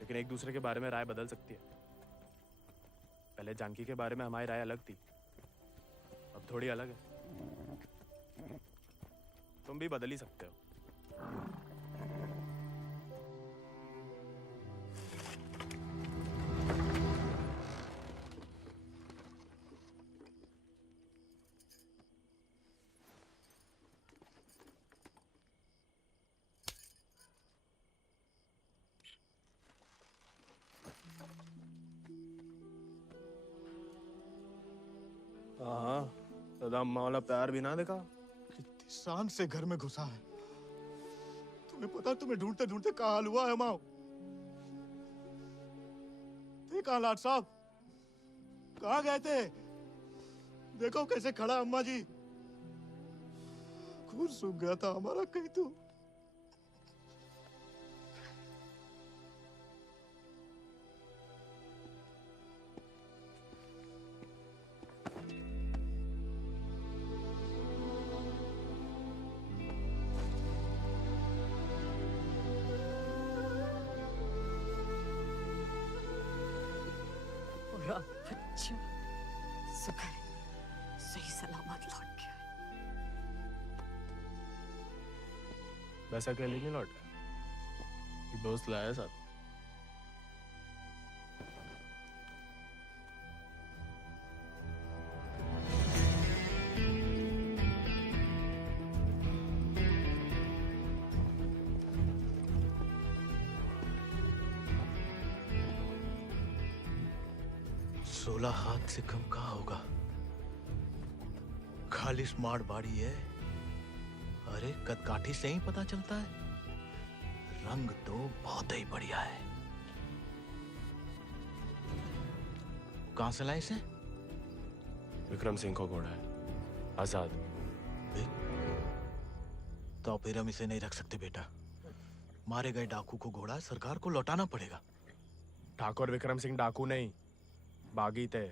लेकिन एक दूसरे के बारे में राय बदल सकती है। पहले जानकी के बारे में हमारी राय अलग थी, अब थोड़ी अलग है। तुम भी बदल ही सकते हो। हाँ, दादा अम्मा वाला प्यार भी ना देखा। कितनी शान से घर में घुसा है। तुम्हें पता, तुम्हें ढूंढते ढूंढते कहाँ हाल हुआ है माओ। देखा लाट साहब, कहाँ गए थे? देखो कैसे खड़ा अम्मा जी। खून सूख गया था हमारा कहीं तो। अच्छा, शुक्र है सही सलामत लौट गया। वैसा अकेले नहीं लौटा, एक दोस्त लाया साथ। हाथ से कम कहाँ होगा? खाली स्मार्ट बाड़ी है। अरे कदकाठी से ही पता चलता है। रंग तो बहुत ही बढ़िया है। कहां से लाए इसे? विक्रम सिंह को घोड़ा है, आजाद। तो फिर हम इसे नहीं रख सकते बेटा। मारे गए डाकू को घोड़ा सरकार को लौटाना पड़ेगा। ठाकुर विक्रम सिंह डाकू नहीं, बागी थे।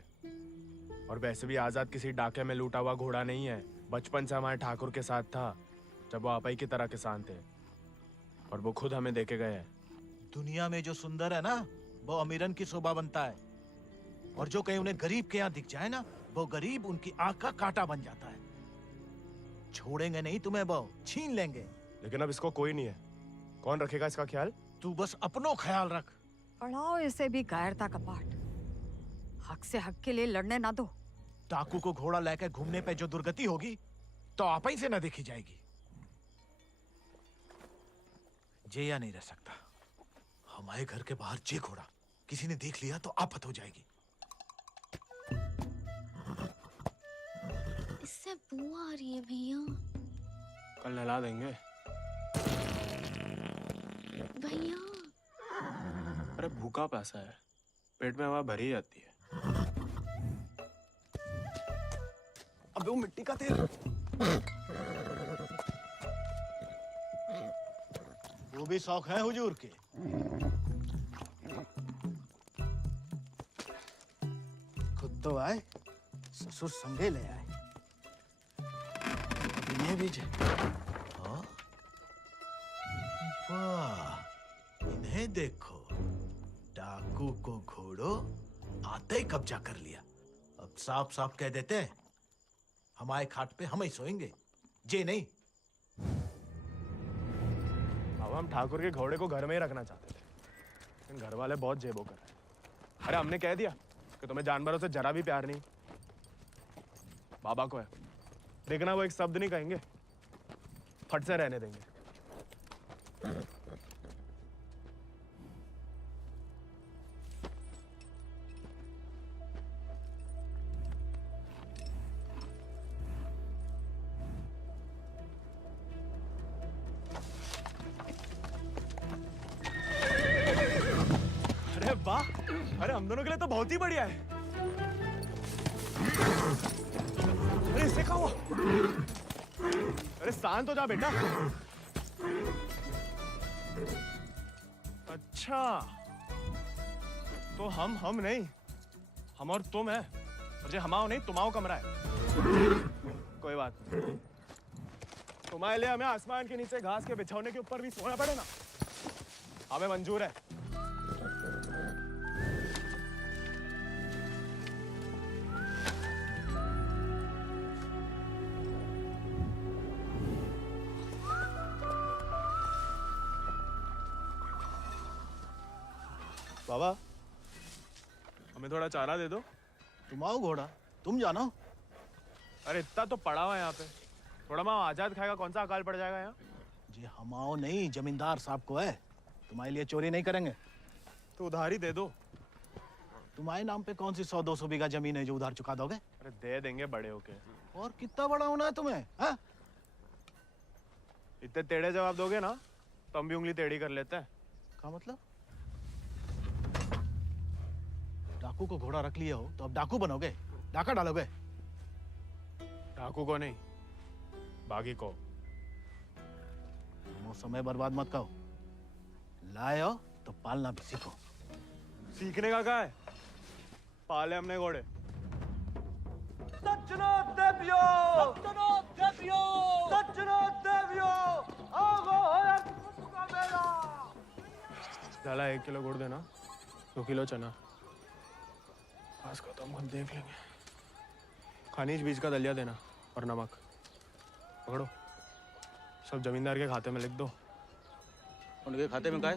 और वैसे भी आजाद किसी डाके में लूटा हुआ घोड़ा नहीं है। बचपन से हमारे ठाकुर के साथ था, जब वो आपई की तरह किसान थे, और वो खुद हमें देके गए हैं। दुनिया में जो सुंदर है ना, वो अमीरन की शोभा बनता है। और जो कहीं उन्हें गरीब के यहाँ दिख जाए ना, वो गरीब उनकी आंख का कांटा बन जाता है। छोड़ेंगे नहीं तुम्हें, वो छीन लेंगे। लेकिन अब इसको कोई नहीं है, कौन रखेगा इसका ख्याल? तू बस अपनो ख्याल रख। पढ़ाओ इसे भी कायरता का पाठ। हक से हक के लिए लड़ने ना दो। डाकू को घोड़ा लेकर घूमने पे जो दुर्गति होगी, तो आप ही से न देखी जाएगी। जेया नहीं रह सकता। हमारे घर के बाहर जे घोड़ा किसी ने देख लिया तो आफत हो जाएगी। इससे बू आ रही है भैया। कल नहला देंगे भैया। अरे भूखा पैसा है, पेट में हवा भरी जाती है। अबे वो मिट्टी का तेल। वो भी शौक है हुजूर के। खुद तो आए, ससुर संगे ले आए। इन्हें भी हाँ? वाह, इन्हें देखो। डाकू को घोड़ो आते ही कब्जा कर लिया। अब साफ साफ कह देते हैं, हमारे खाट पे हम ही सोएंगे, जे नहीं। अब हम ठाकुर के घोड़े को घर में ही रखना चाहते थे, लेकिन घर वाले बहुत जेबो कर रहे हैं। अरे हमने कह दिया कि तुम्हें जानवरों से जरा भी प्यार नहीं। बाबा को है, देखना वो एक शब्द नहीं कहेंगे, फट से रहने देंगे। अरे वाह, अरे हम दोनों के लिए तो बहुत ही बढ़िया है। अरे इससे क्या हुआ? अरे शांत हो जा बेटा। अच्छा, तो हम नहीं, हम और तुम है, और जो हमाओ नहीं तुम्हाओ कमरा है। कोई बात नहीं, तुम्हारे लिए हमें आसमान के नीचे घास के बिछौने के ऊपर भी सोना पड़े ना, हमें मंजूर है। बाबा, हमें थोड़ा चारा दे दो। तुम आओ घोड़ा, तुम जानो। अरे इतना तो पड़ा हुआ है यहाँ पे, थोड़ा माँ आजाद खाएगा, कौन सा अकाल पड़ जाएगा यहाँ? जी हम आओ नहीं, जमींदार साहब को है, तुम्हारे लिए चोरी नहीं करेंगे। तो उधार ही दे दो। तुम्हारे नाम पे कौन सी 100-200 बीघा जमीन है जो उधार चुका दोगे? अरे दे देंगे बड़े होके। और कितना बड़ा होना है तुम्हें? हाँ? इतने टेढ़े जवाब दोगे ना तो हम भी उंगली टेढ़ी कर लेते हैं। क्या मतलब? डाकू को घोड़ा रख लिए हो तो अब डाकू बनोगे, डाका डालोगे? डाकू को नहीं, बागी को। वो समय बर्बाद मत करो, लाए हो तो पालना भी सीखो। सीखने का क्या है, पाले हमने घोड़े। सज्जनो देवियो, सज्जनो देवियो, सज्जनो देवियो, आगो होया कुसुका मेला। डाला 1 किलो गुड़ देना, 2 किलो चना। आज को तो हम खुद देख लेंगे। खनिज बीज का दलिया देना और नमक। पकड़ो, सब जमींदार के खाते में लिख दो। उनके खाते में का है?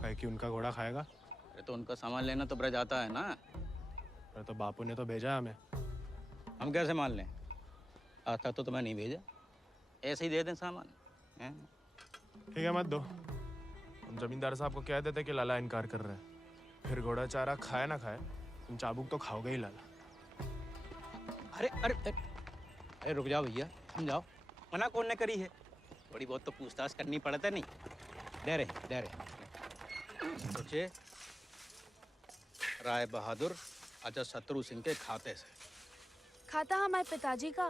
कहे कि उनका घोड़ा खाएगा। अरे तो उनका सामान लेना तो ब्रज आता है ना। अरे तो बापू ने तो भेजा हमें। हम कैसे मान लें? आता तो मैं नहीं भेजा, ऐसे ही दे दें सामान। ठीक है मत दो, हम जमींदार साहब को कह देते कि लाला इनकार कर रहे हैं, फिर घोड़ा चारा खाए ना खाए तुम चाबुक तो खाओगे ही लाला। अरे अरे अरे रुक जाओ भैया, समझाओ, मना कौन ने करी है? थोड़ी बहुत तो पूछताछ करनी पड़ता नहीं? डरे सोचे राय बहादुर अजय शत्रु सिंह के खाते से। खाता हमारे पिताजी का,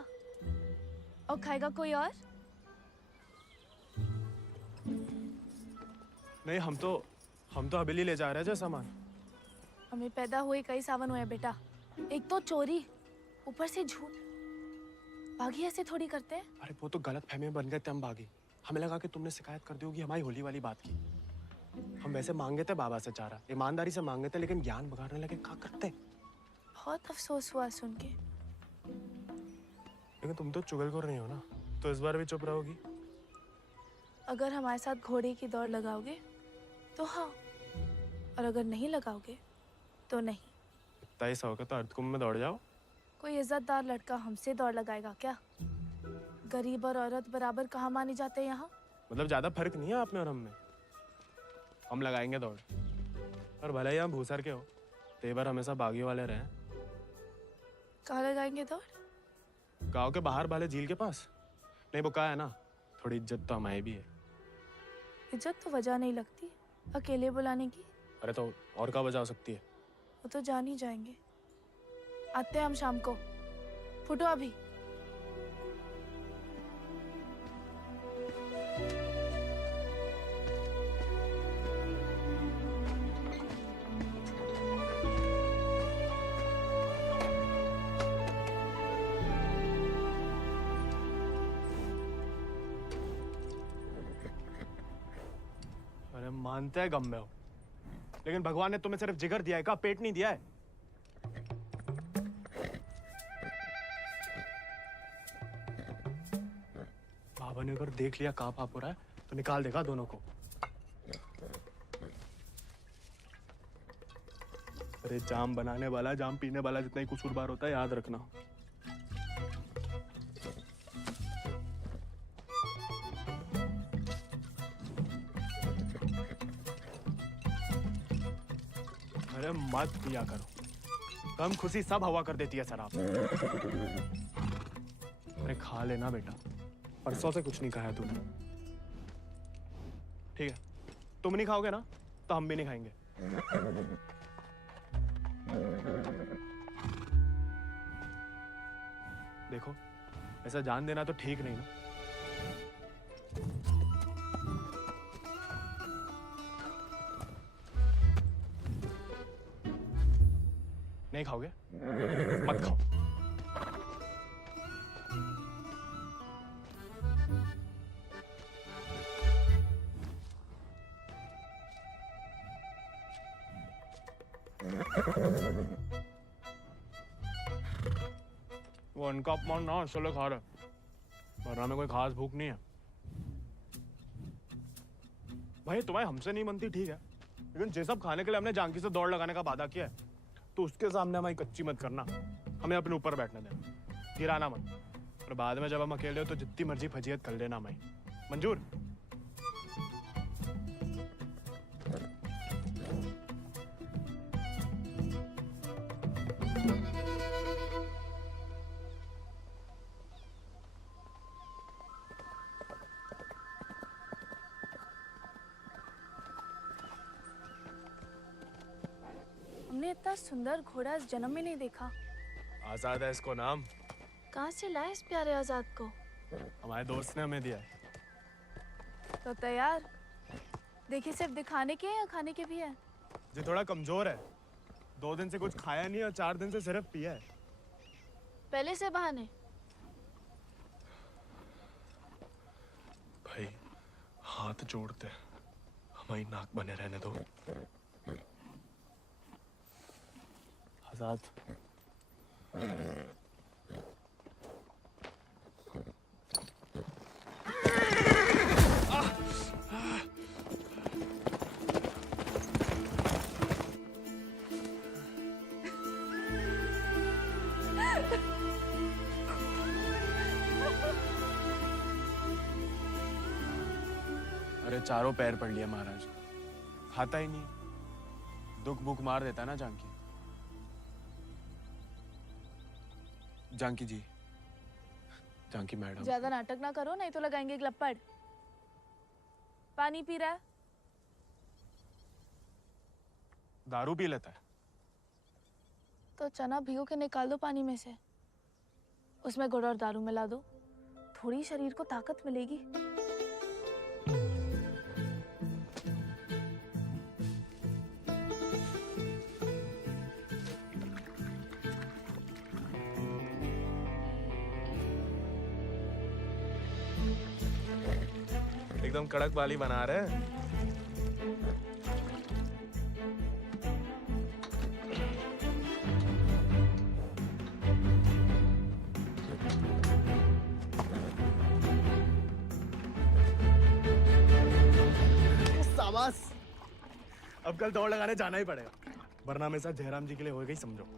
और खाएगा कोई और? नहीं, हम तो हवेली ले जा रहे हैं सामान। हमें पैदा हुए कई सावन हुए बेटा, एक तो चोरी, ऊपर से झूठ। बागी ऐसे थोड़ी करते हैं। अरे वो तो गलत फहमी में बन गए थे हम बागी, हमें लगा कि तुमने शिकायत कर दी होगी हमारी होली वाली बात की। हम वैसे मांगे थे बाबा से चारा, ईमानदारी से मांगे थे, लेकिन ज्ञान बगाड़ने लगे, क्या करते? बहुत अफसोस हुआ सुन के। लेकिन तुम तो चुगलखोर नहीं हो ना, तो इस बार भी चुप रहोगी? अगर हमारे साथ घोड़े की दौड़ लगाओगे तो हाँ, और अगर नहीं लगाओगे तो नहीं। इतना ही शौक है तो अर्धकुंभ में दौड़ जाओ। कोई इज्जतदार लड़का हमसे दौड़ लगाएगा क्या? गरीब और औरत बराबर कहाँ माने जाते हैं यहाँ? मतलब ज्यादा फर्क नहीं है आप में और हम में। हम लगाएंगे दौड़, और भले ही हम भूसर के हो, तेवर हमेशा बागी वाले रहे। कहाँ लगाएंगे दौड़? गांव के बाहर वाले झील के पास। नहीं वो कहा है ना, थोड़ी इज्जत तो हमारी भी है। इज्जत तो वजह नहीं लगती अकेले बुलाने की। अरे तो और क्या वजह हो सकती है? वो तो जान ही जाएंगे। आते हैं हम शाम को, फुटो अभी। अरे मानते हैं गम में हो, लेकिन भगवान ने तुम्हें सिर्फ जिगर दिया है, का पेट नहीं दिया है। बाबा ने अगर देख लिया कहाँ पाप हो रहा है तो निकाल देगा दोनों को। अरे जाम बनाने वाला जाम पीने वाला जितना ही कसूरवार होता है, याद रखना। अरे मत पिया करो, कम खुशी सब हवा कर देती है शराब। अरे खा लेना बेटा, परसों से कुछ नहीं खाया तूने। ठीक है, तुम नहीं खाओगे ना तो हम भी नहीं खाएंगे। देखो, ऐसा जान देना तो ठीक नहीं ना। नहीं खाओगे? मत खाओ। वो उनका अपमान ना चलो खा रहे, वरना में कोई खास भूख नहीं है। भाई तुम्हें हमसे नहीं बनती ठीक है, लेकिन जे सब खाने के लिए हमने जानकी से दौड़ लगाने का वादा किया है, तो उसके सामने हमारी कच्ची मत करना। हमें अपने ऊपर बैठने देना, गिराना मत। और बाद में जब हम अकेले हो तो जितनी मर्जी फजीयत कर लेना हमारी। मंजूर? हमने इतना सुंदर घोड़ा इस जन्म में नहीं देखा। आजाद है इसको नाम। कहाँ से लाए इस प्यारे आजाद को? हमारे दोस्त ने हमें दिया है। तो तैयार? देखिए सिर्फ दिखाने के या खाने के भी है? जो थोड़ा कमजोर है, 2 दिन से कुछ खाया नहीं और 4 दिन से सिर्फ पिया है। पहले से बहाने। भाई हाथ जोड़ते हमारी नाक बने रहने दो। आजाद अरे चारों पैर पड़ लिया महाराज, खाता ही नहीं। दुख भूख मार देता ना जानकी। जानकी जी, जानकी मैडम। ज्यादा नाटक ना करो नहीं तो लगाएंगे ग्लप्पड़। पानी पी रहा है? दारू पी लेता है। तो चना भिगो के निकाल दो पानी में से, उसमें गुड़ और दारू मिला दो, थोड़ी शरीर को ताकत मिलेगी। एकदम कड़क वाली बना रहे हैं। शाबाश, अब कल दौड़ लगाने जाना ही पड़ेगा, वरना मेरे साथ जयराम जी के लिए होएगा ही समझो।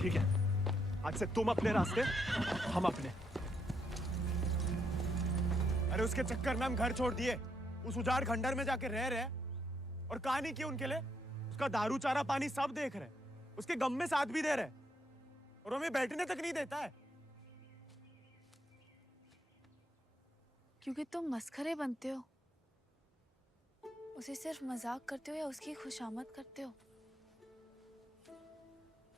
ठीक है, आज से तुम अपने रास्ते, हम अपने। अरे उसके चक्कर में हम घर छोड़ दिए, उस उजाड़ खंडर में जाके रह रहे और कहानी की उनके लिए। उसका दारू चारा पानी सब देख रहे, उसके गम में साथ भी दे रहे और हमें बैठने तक नहीं देता है। क्योंकि तुम मस्खरे बनते हो, उसे सिर्फ मजाक करते हो या उसकी खुशामद करते हो।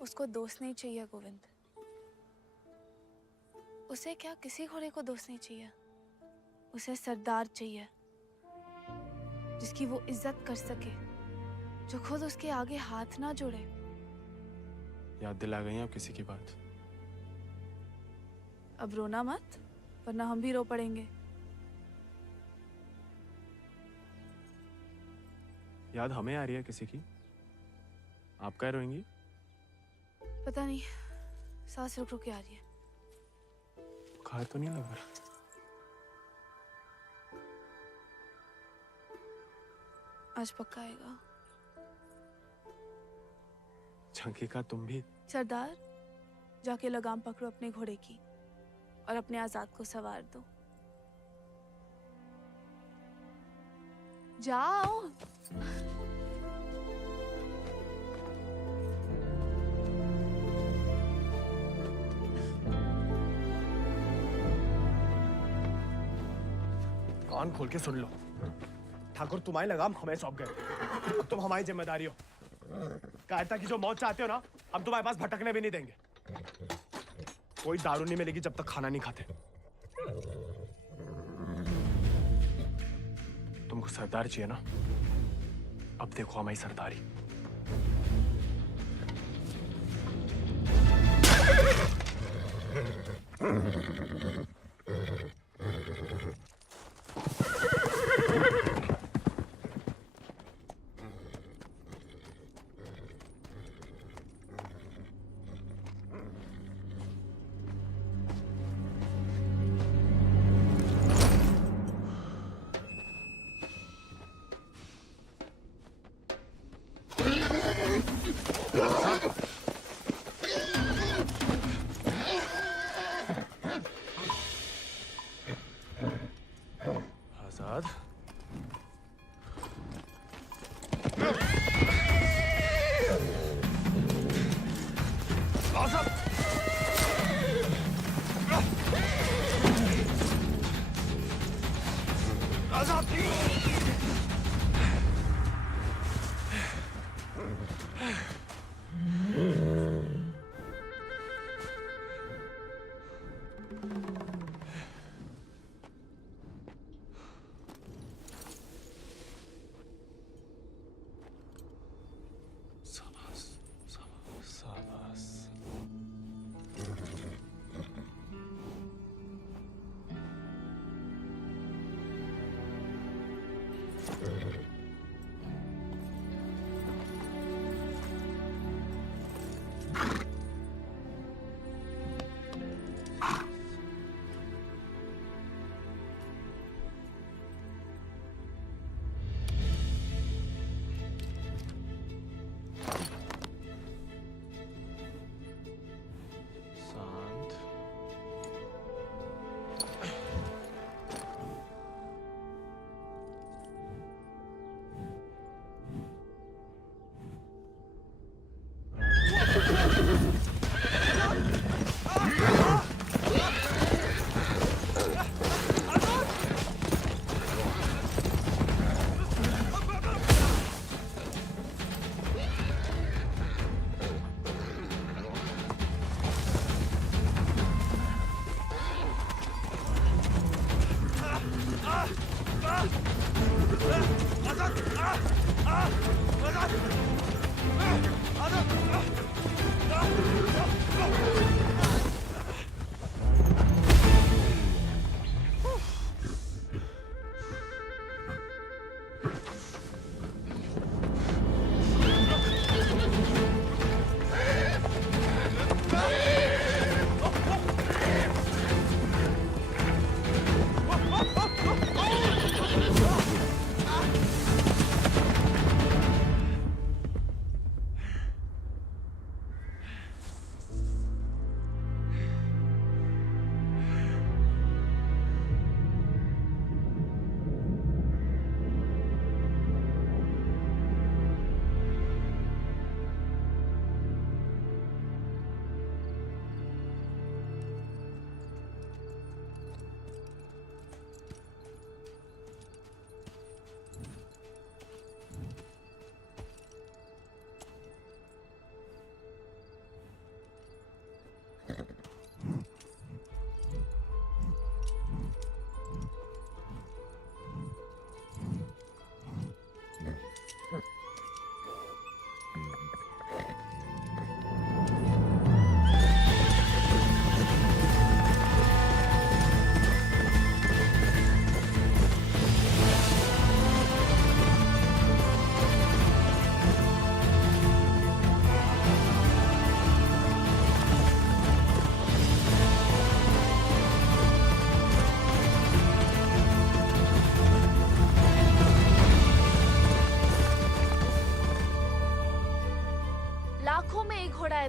उसको दोस्त नहीं चाहिए गोविंद, उसे क्या किसी घोड़े को दोस्त नहीं चाहिए। उसे सरदार चाहिए जिसकी वो इज्जत कर सके, जो खुद उसके आगे हाथ ना जोड़े। याद दिला गई आप किसी की बात। अब रोना मत, वरना हम भी रो पड़ेंगे। याद हमें आ रही है किसी की? आप क्या रोएंगी? पता नहीं, सांस रुक रुक के आ रही है। बुखार तो नहीं लग रहा? आज पक्का आएगा। झंकी का तुम भी? सरदार, जाके लगाम पकड़ो अपने घोड़े की और अपने आजाद को सवार दो। जाओ। कान खोल के सुन लो, ठाकुर तुम्हारी लगाम हमें सौंप गए। अब तुम हमारी जिम्मेदारी हो। कायरता की जो मौत चाहते हो ना, हम तुम्हारे पास भटकने भी नहीं देंगे। कोई दारू नहीं मिलेगी जब तक खाना नहीं खाते। तुमको सरदार चाहिए ना? अब देखो हमारी सरदारी। आजाद,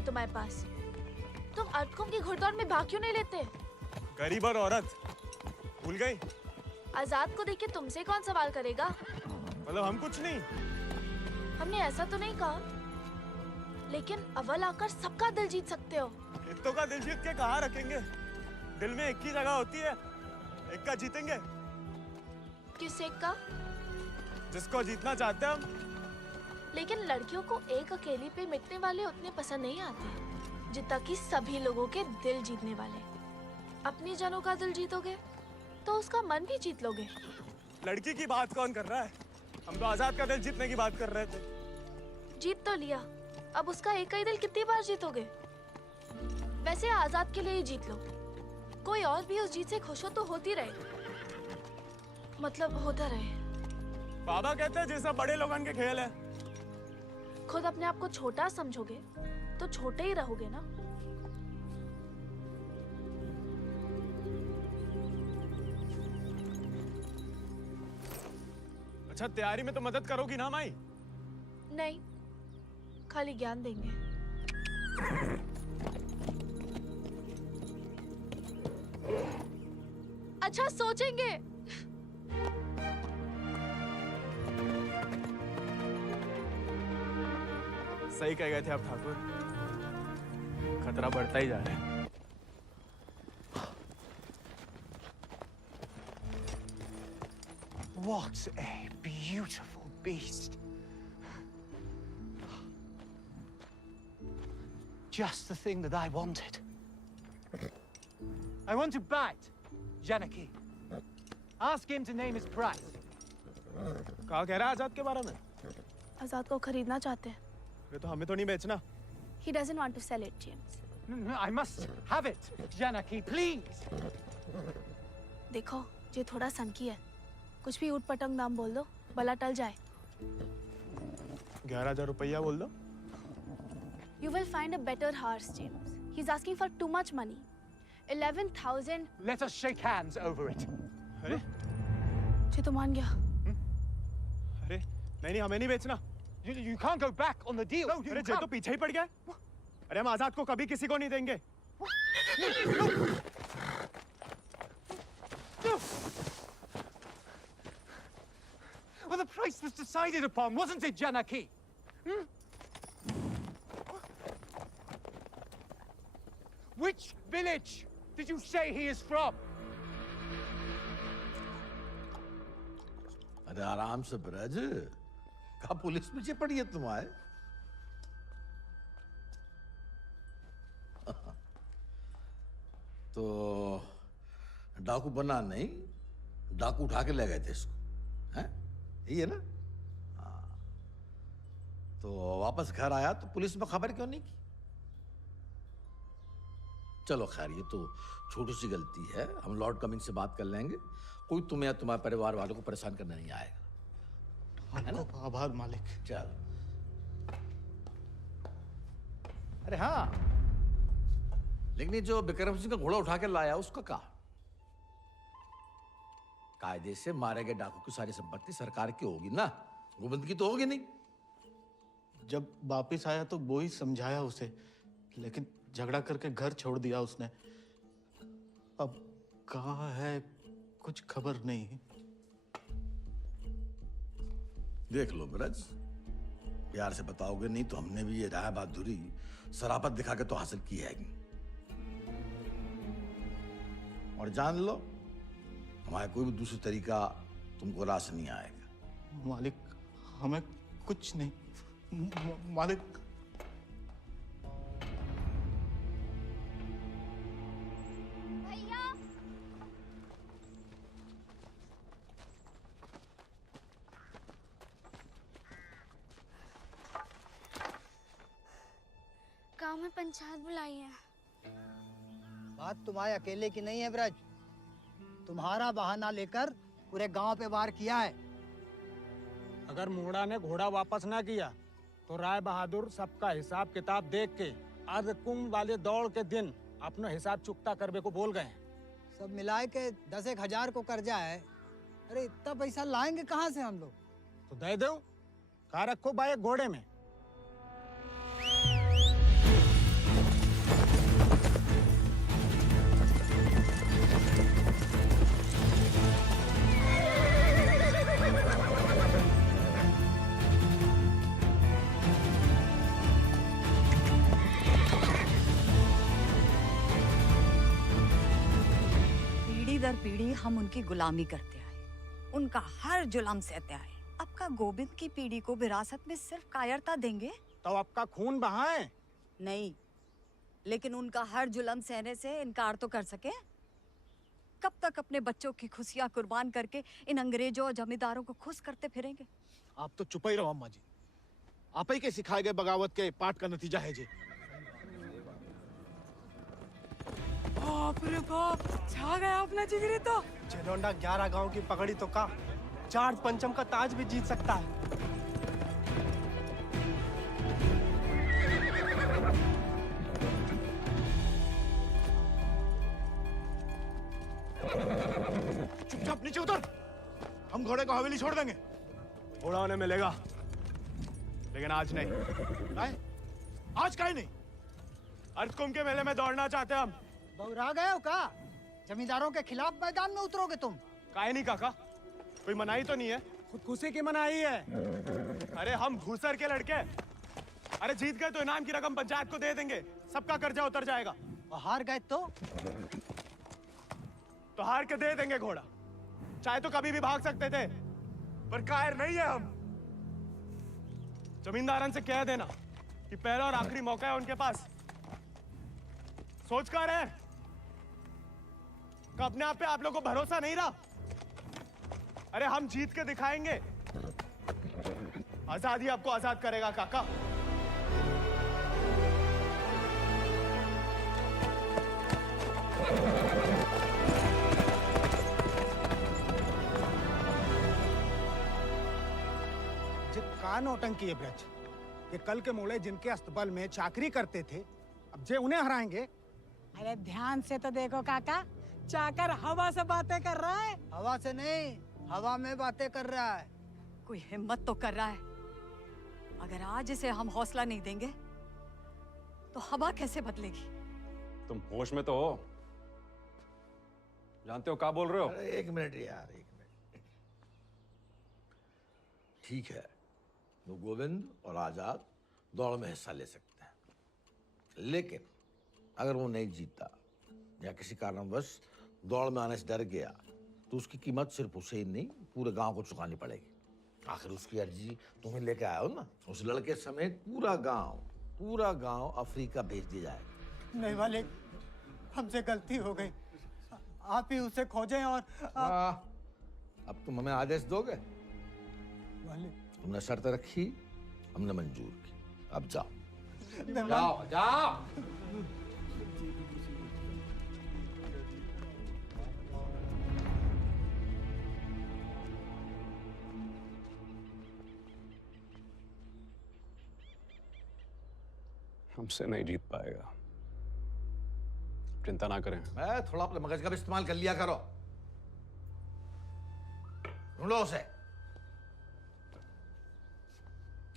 तुम्हारे पास? तुम अर्थकुम की घुड़दौड़ में भाग क्यों नहीं लेते? गरीब और औरत भूल गई? आजाद को देख के तुमसे कौन सवाल करेगा? मतलब हम कुछ नहीं? हमने ऐसा तो नहीं कहा, लेकिन अव्वल आकर सबका दिल जीत सकते हो। इत्तों का दिल जीत के कहाँ रखेंगे? दिल में एक ही जगह होती है, एक का जीतेंगे। किस एक का? जिसको जीतना चाहते हैं हम। लेकिन लड़कियों को एक अकेली पे मिटने वाले उतने पसंद नहीं आते जितना कि सभी लोगों के दिल जीतने वाले। अपनी जनों का दिल जीतोगे तो उसका मन भी जीत लोगे। लड़की की बात कौन कर रहा है? हम तो आजाद का दिल जीतने की बात कर रहे थे। जीत तो लिया, अब उसका एक ही दिल कितनी बार जीतोगे? वैसे आजाद के लिए ही जीत लो। कोई और भी उस जीत से खुश हो तो होती रहे, मतलब होता रहे। बाबा कहते हैं जैसा बड़े लोगों के खेल है। खुद अपने आप को छोटा समझोगे तो छोटे ही रहोगे ना। अच्छा, तैयारी में तो मदद करोगी ना माई? नहीं, खाली ज्ञान देंगे। अच्छा, सोचेंगे। सही कह गए थे आप ठाकुर, खतरा बढ़ता ही जा रहा है। What a beautiful beast. Just the thing that I wanted. I want to bite Janaki. Ask him to name his price. कहा कह रहा है आजाद के बारे में? आजाद को खरीदना चाहते हैं। ये तो हमें तो नहीं बेचना। He doesn't want to sell it, James. No, I must have it, Janaki, please. देखो, ये थोड़ा सनकी है। कुछ भी ऊट-पटंग दाम बोल दो, भला टल जाए। 11,000 रुपया बोल दो। You will find a better horse, James. He's asking for too much money. 11,000. Let us shake hands over it. अरे? ये तो मान गया। अरे, नहीं, हमें नहीं बेचना। You can't go back on the deal. No, अरे, जे तो पीछे ही पड़ गया। अरे, हम आजाद को कभी किसी को नहीं देंगे। Well, the price was decided upon, wasn't it, Janaki? Which village did you say he is from? अरे आराम से ब्रज, कहा पुलिस पीछे पड़ी है तुम्हारे? तो डाकू बना नहीं, डाकू उठा के ले गए थे इसको, हैं? यही है ना? हाँ। तो वापस घर आया तो पुलिस में खबर क्यों नहीं की? चलो खैर, ये तो छोटी सी गलती है, हम लॉर्ड कमिंग से बात कर लेंगे। कोई तुम्हें या तुम्हारे परिवार वालों को परेशान करने नहीं आएगा। है ना? आभार मालिक। चल। अरे हाँ, लेकिन ये जो बिक्रम सिंह का घोड़ा उठा के लाया उसका क्या? कायदे से मारे गए डाकू की सारी संपत्ति सरकार की होगी ना, गोविंद की तो होगी नहीं। जब वापिस आया तो वो ही समझाया उसे, लेकिन झगड़ा करके घर छोड़ दिया उसने। अब कहाँ है कुछ खबर नहीं। देख लो ब्रज, प्यार से बताओगे नहीं तो हमने भी ये राय बहादुरी शराफत दिखा के तो हासिल की है। और जान लो, हमारा कोई भी दूसरी तरीका तुमको रास नहीं आएगा। मालिक, हमें कुछ नहीं। मालिक, गांव में पंचायत बुलाई है। बात तुम्हारे अकेले की नहीं है ब्रज, तुम्हारा बहाना लेकर पूरे गांव पे वार किया है। अगर मुंगड़ा ने घोड़ा वापस ना किया तो राय बहादुर सबका हिसाब किताब देख के अर्धकुंभ वाले दौड़ के दिन अपना हिसाब चुकता करने को बोल गए। सब मिलाए के 10,000 को कर्जा है। अरे इतना पैसा लाएंगे कहाँ से हम लोग? तो दे दो, कहा रखो भाई घोड़े में। दर पीढ़ी हम उनकी गुलामी करते आए, उनका हर जुल्म सहते आए। अब का गोविंद की पीढ़ी को विरासत में सिर्फ कायरता देंगे तो आपका खून बहाए? नहीं, लेकिन उनका हर जुल्म सहने से इनकार तो कर सके। कब तक अपने बच्चों की खुशियां कुर्बान करके इन अंग्रेजों और जमींदारों को खुश करते फिरेंगे? आप तो चुप ही रहो अम्मा जी। आप ही के सिखाए गए बगावत के पाठ का नतीजा है जी। बाप रे बाप, छा गया अपना जिगरी तो। चिलोंडा 11 गांव की पकड़ी तो का चार पंचम का ताज भी जीत सकता है। चुपचाप नीचे उतर। हम घोड़े को हवेली छोड़ देंगे। घोड़ा उन्हें मिलेगा, लेकिन आज नहीं। काहे? आज काहे नहीं? अर्धकुंभ के मेले में दौड़ना चाहते हैं हम। बहुरा गए हो का? जमींदारों के खिलाफ मैदान में उतरोगे तुम? काहे नहीं काका, कोई मनाही तो नहीं है? खुदकुशी की मनाही है। अरे हम घूसर के लड़के, अरे जीत गए तो इनाम की रकम पंचायत को दे देंगे, सबका कर्जा उतर जाएगा। और हार गए तो हार के दे देंगे घोड़ा। चाहे तो कभी भी भाग सकते थे, पर कायर नहीं है हम। जमींदारन से कह देना कि पहला और आखिरी मौका है उनके पास। सोच कर है कि अपने आप पे आप लोगों को भरोसा नहीं रहा। अरे हम जीत के दिखाएंगे। आजादी आपको आजाद करेगा काका। का नौटंकी है ब्रज, ये कल के मोड़े जिनके अस्तबल में चाकरी करते थे, अब जे उन्हें हराएंगे। अरे ध्यान से तो देखो काका, चाकर हवा से बातें कर रहा है। हवा से नहीं, हवा में बातें कर रहा है। कोई हिम्मत तो कर रहा है। अगर आज इसे हम हौसला नहीं देंगे तो हवा कैसे बदलेगी? तुम होश में तो हो? जानते हो क्या बोल रहे हो? अरे एक मिनट यार, एक मिनट। ठीक है, वो गोविंद और आजाद दौड़ में हिस्सा ले सकते हैं, लेकिन अगर वो नहीं जीता या किसी कारणवश दौड़ में आने से डर गया तो उसकी कीमत सिर्फ उसे ही नहीं पूरे गांव को चुकानी पड़ेगी। आखिर उसकी अर्जी तुम्हें लेके आए हो ना। उस लड़के समेत पूरा गांव अफ्रीका भेज दिया जाएगा। नहीं वाले, हमसे गलती हो गई। आप ही उसे खोजें और अब तुम हमें आदेश दोगे? वाले तुमने शर्त रखी, हमने मंजूर की, अब जाओ। जाओ जाओ। हमसे नहीं जीत पाएगा, चिंता ना करें। मैं थोड़ा अपने मगज का भी इस्तेमाल कर लिया करो। ढूंढो उसे।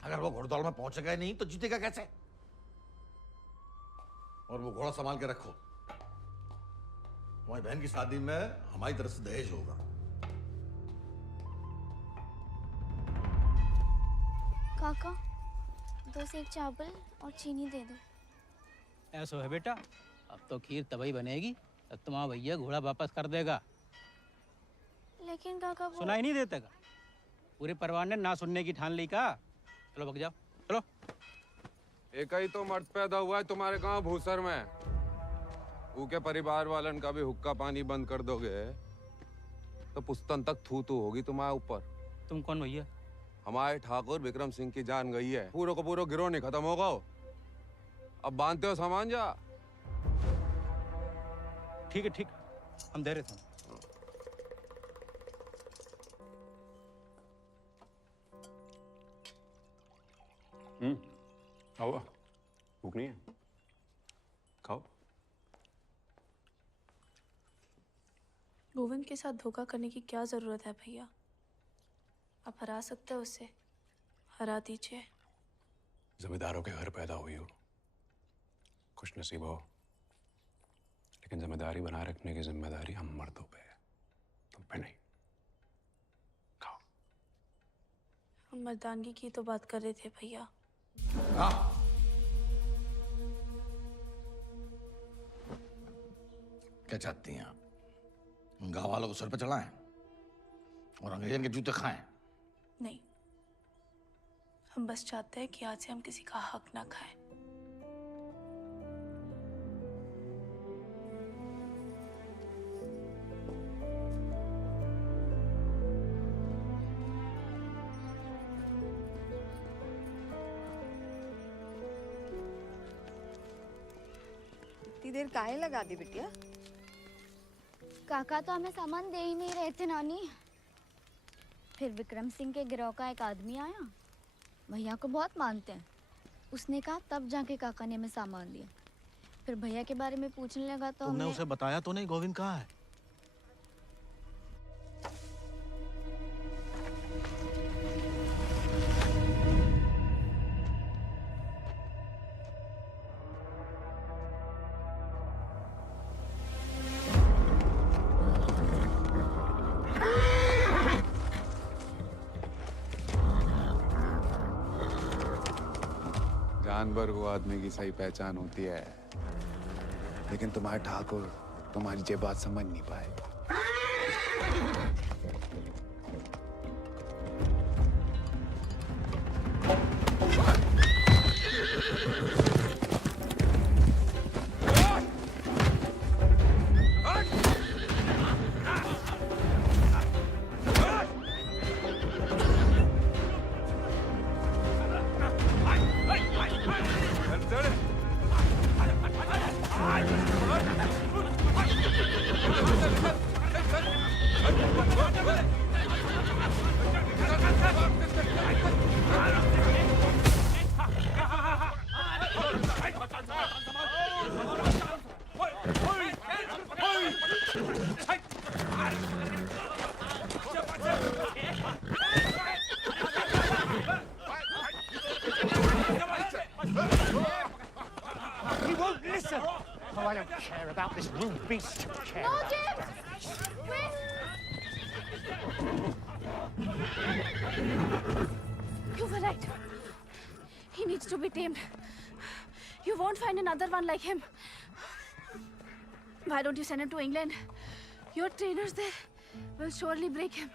अगर वो घोड़दौड़ में पहुंचेगा ही नहीं तो जीतेगा कैसे? और वो घोड़ा संभाल के रखो। तुम्हारी बहन की शादी में हमारी तरफ से दहेज होगा। काका, 2 सेक चावल और चीनी दे दो। ऐसा है बेटा, अब तो खीर तभी बनेगी तब तुम्हारा भैया घोड़ा वापस कर देगा। लेकिन काका वो... सुनाई नहीं देता का? पूरे परिवार ने ना सुनने की ठान ली का। चलो भग जाओ, चलो। एक ही तो मर्द पैदा हुआ है तुम्हारे गांव भूसर में। ऊके परिवार वालन का भी हुक्का पानी बंद कर दोगे तो पुस्तन तक थू थू होगी तुम्हारे ऊपर। तुम कौन भैया? हमारे ठाकुर विक्रम सिंह की जान गई है। पूरे को पूरा गिरोह नहीं खत्म होगा। अब बांधते हो सामान जा। ठीक है, ठीक, हम दे रहे थे। खाओ, भूख नहीं है? खाओ। गोविंद के साथ धोखा करने की क्या जरूरत है भैया? आप हरा सकते हो उसे, हरा दीजिए। जमींदारों के घर पैदा हुई हो, खुश नसीब हो, लेकिन जिम्मेदारी बनाए रखने की जिम्मेदारी हम मर्दों पे है, तुम पे नहीं। खाओ। हम मर्दानगी की तो बात कर रहे थे भैया। क्या चाहती हैं आप? गांव वालों को सर पे चढ़ाएं और अंग्रेजन के जूते खाएं। नहीं, हम बस चाहते हैं कि आज से हम किसी का हक ना खाएं। इतनी देर काहे लगा दी बिटिया? काका तो हमें सामान दे ही नहीं रहे थे नानी। फिर विक्रम सिंह के गिरोह का एक आदमी आया, भैया को बहुत मानते हैं। उसने कहा तब जाके काका ने हमें सामान दिया। फिर भैया के बारे में पूछने लगा तो तुमने हमने उसे बताया तो नहीं गोविंद कहाँ है? जानवर वो आदमी की सही पहचान होती है, लेकिन तुम्हारे ठाकुर तुम्हारी ये बात समझ नहीं पाए। He won't listen. Oh, I don't care about this rude beast. Care No, about James! Wait! You were right. He needs to be tamed. You won't find another one like him. Why don't you send him to England? Your trainers there will surely break him.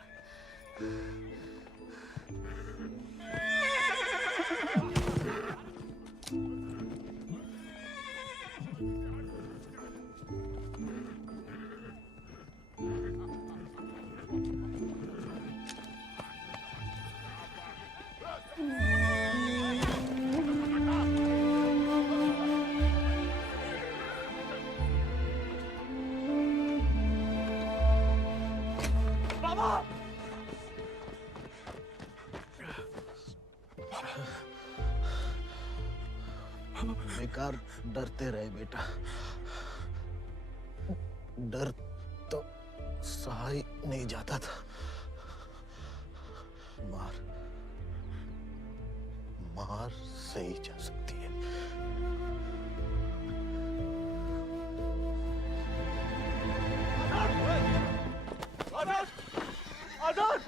बेकार डरते रहे बेटा। डर तो सहा ही नहीं जाता था। मार सही जा सकती है। आजाद! आजाद!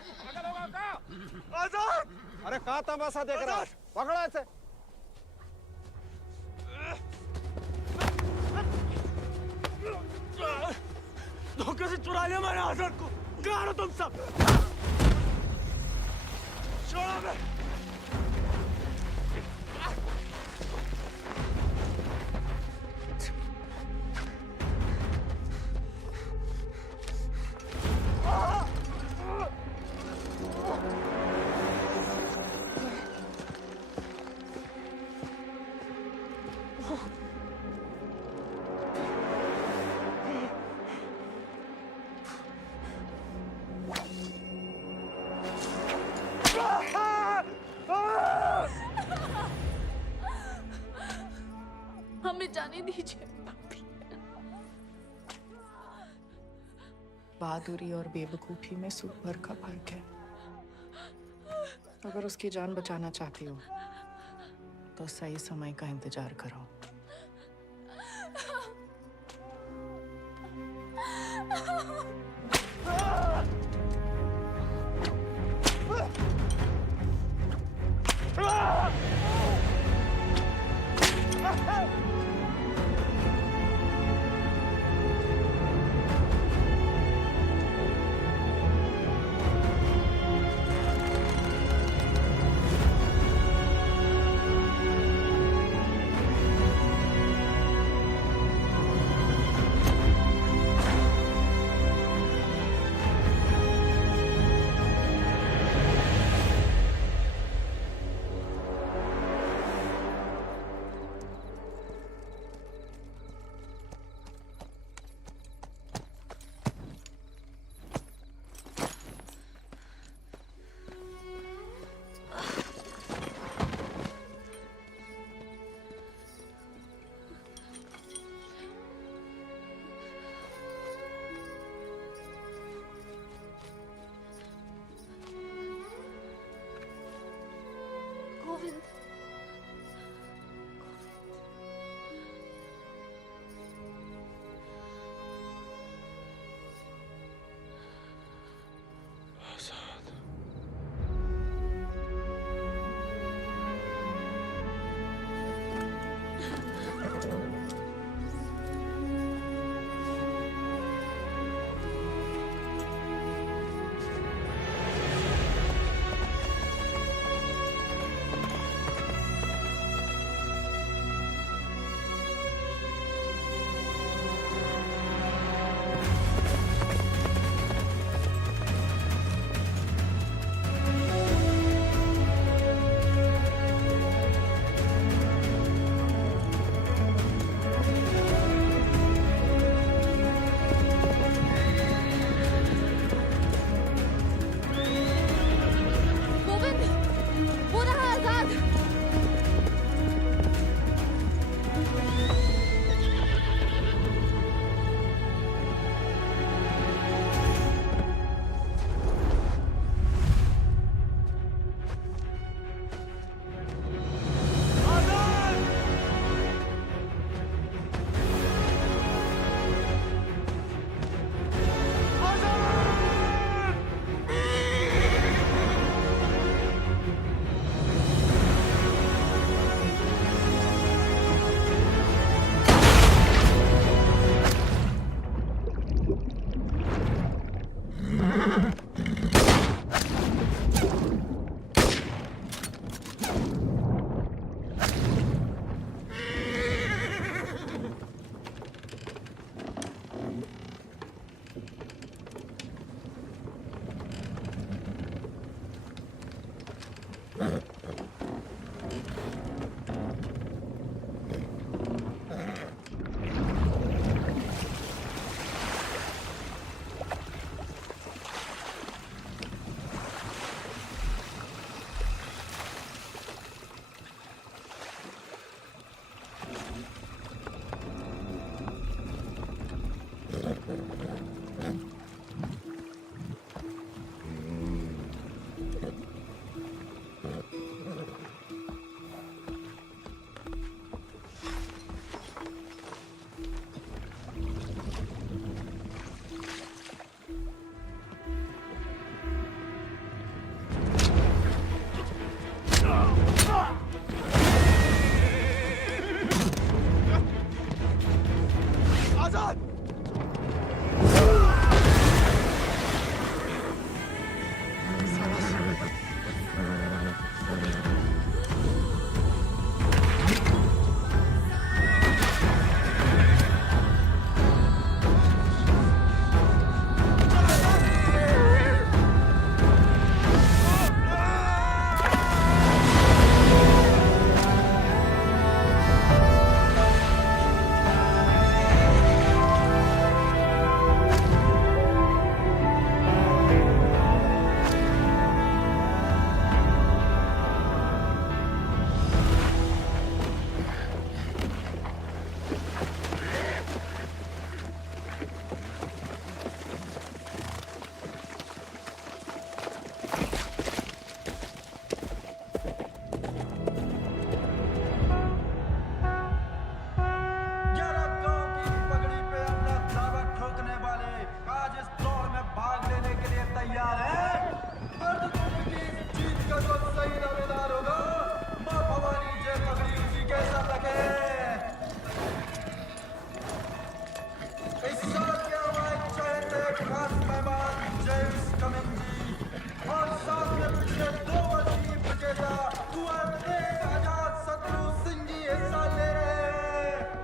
आजाद! अरे कहाँ तमाशा देख रहा है? पकड़ो ऐसे। धोखे से चुरा लिया मैंने आजाद को। कहाँ हो तुम सब? छोड़ो मैं। हमें जाने दीजिए। बहादुरी और बेवकूफी में सूप भर का फर्क है। अगर उसकी जान बचाना चाहती हो तो सही समय का इंतजार करो।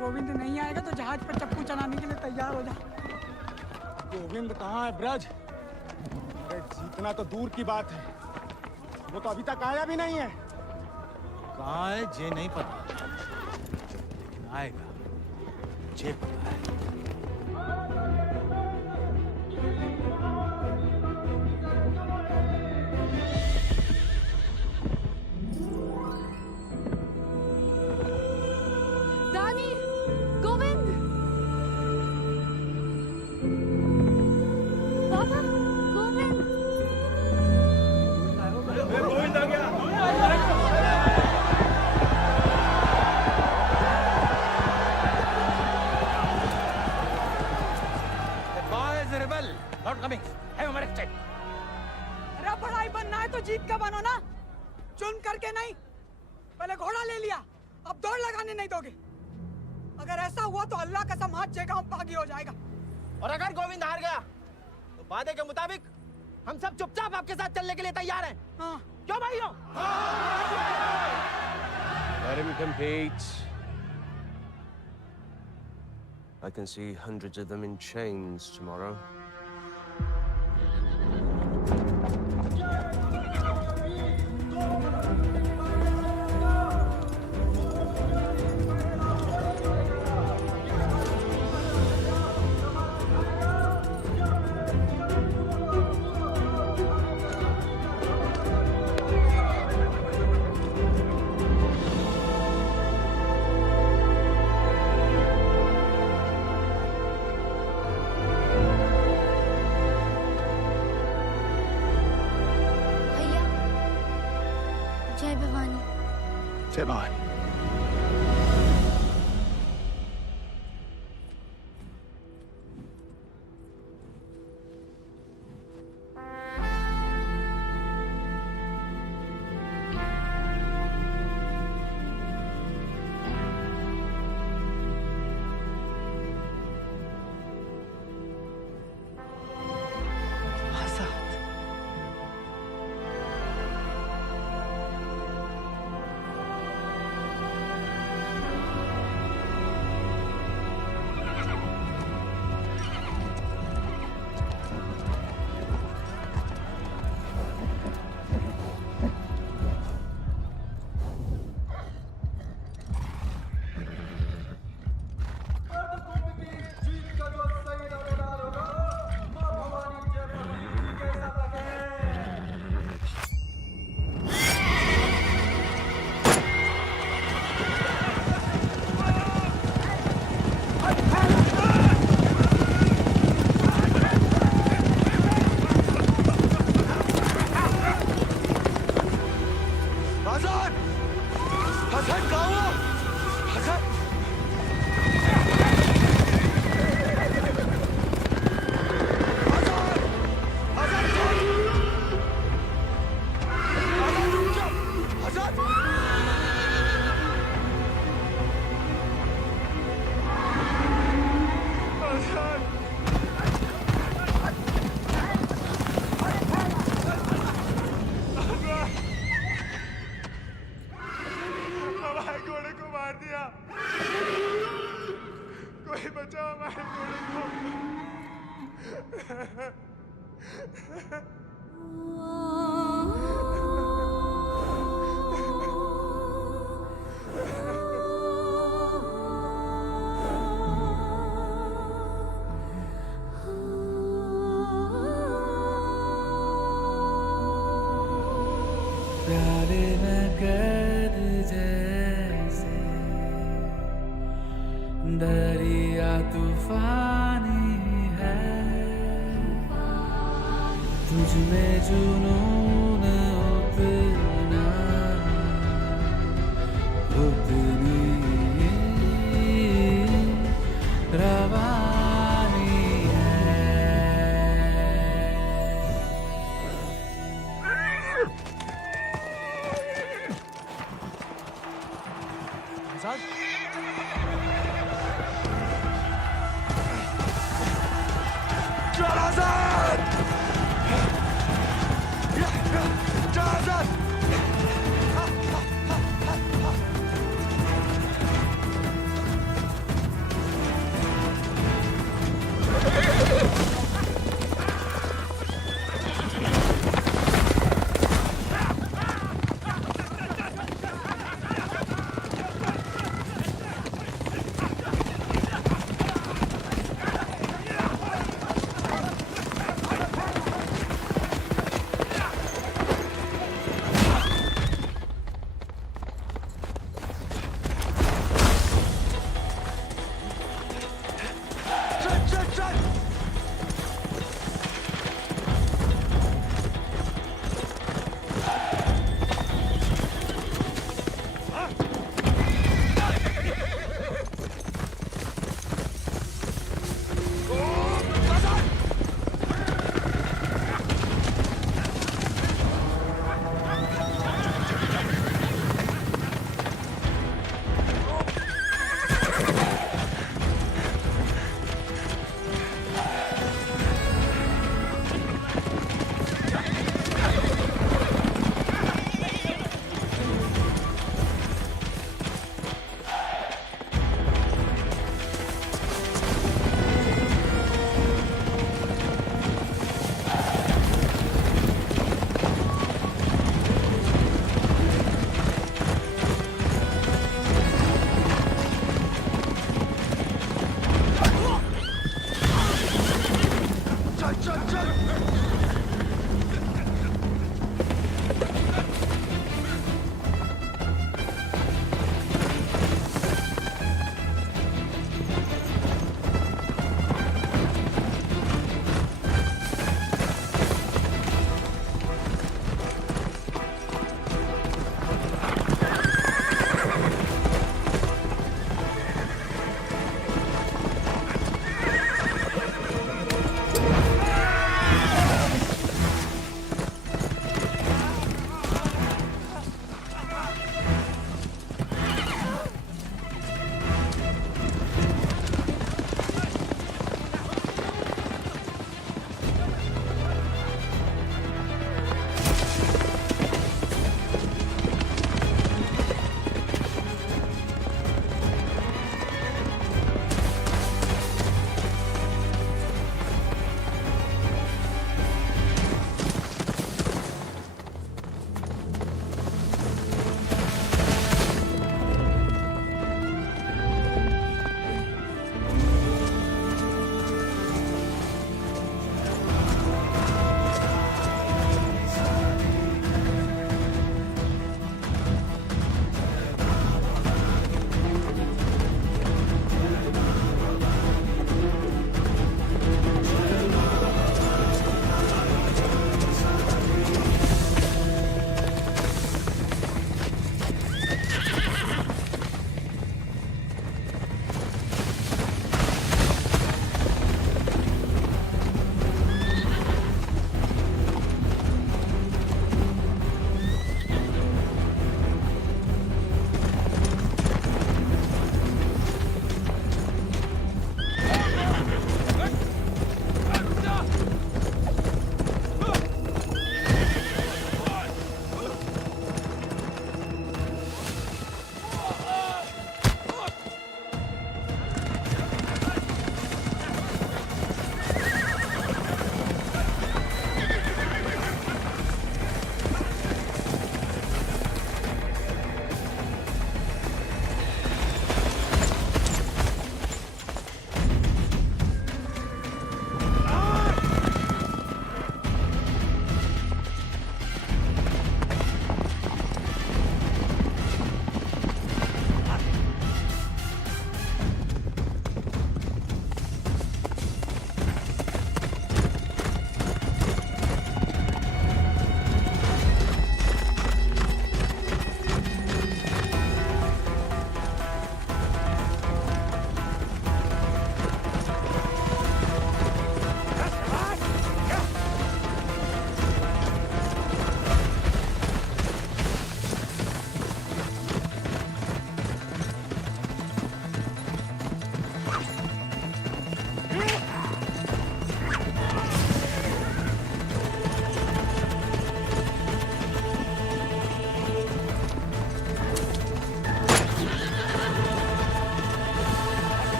गोविंद नहीं आएगा तो जहाज पर चप्पू चलाने के लिए तैयार हो जा। गोविंद कहाँ है ब्रज? अरे जीतना तो दूर की बात है, वो तो अभी तक आया भी नहीं है। कहाँ है जे नहीं पता, लेकिन आएगा जे पता है। रानी, गोविंद, बाबा, गोविंद। गोविंद आ गया। Not coming. Have him arrested. अरे बड़ाई बनना है तो जीत का बनो ना, चुन करके नहीं। पहले घोड़ा ले लिया, अब दौड़ लगाने नहीं दोगे। अगर ऐसा हुआ तो अल्लाह कसम हाथ जे गांव पागी हो जाएगा। और अगर गोविंद हार गया तो वादे के मुताबिक हम सब चुपचाप आपके साथ चलने के लिए तैयार हैं। हाँ। क्यों भाइयों? Let him compete. I can see hundreds of them in chains tomorrow. जय भवानी। जय भवानी। प्यारे में कैद जैसे दरिया तूफानी है तुझ में जुनून उतना उतनी रवानी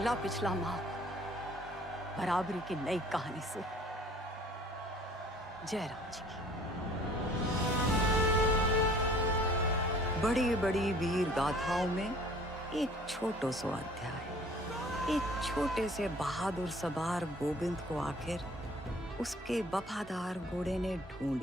अगला पिछला माह बराबरी की नई कहानी से जयराम जी की। बड़ी बड़ी वीर गाथाओं में एक छोटो सो अध्याय। एक छोटे से बहादुर सवार गोविंद को आखिर उसके वफादार घोड़े ने ढूंढी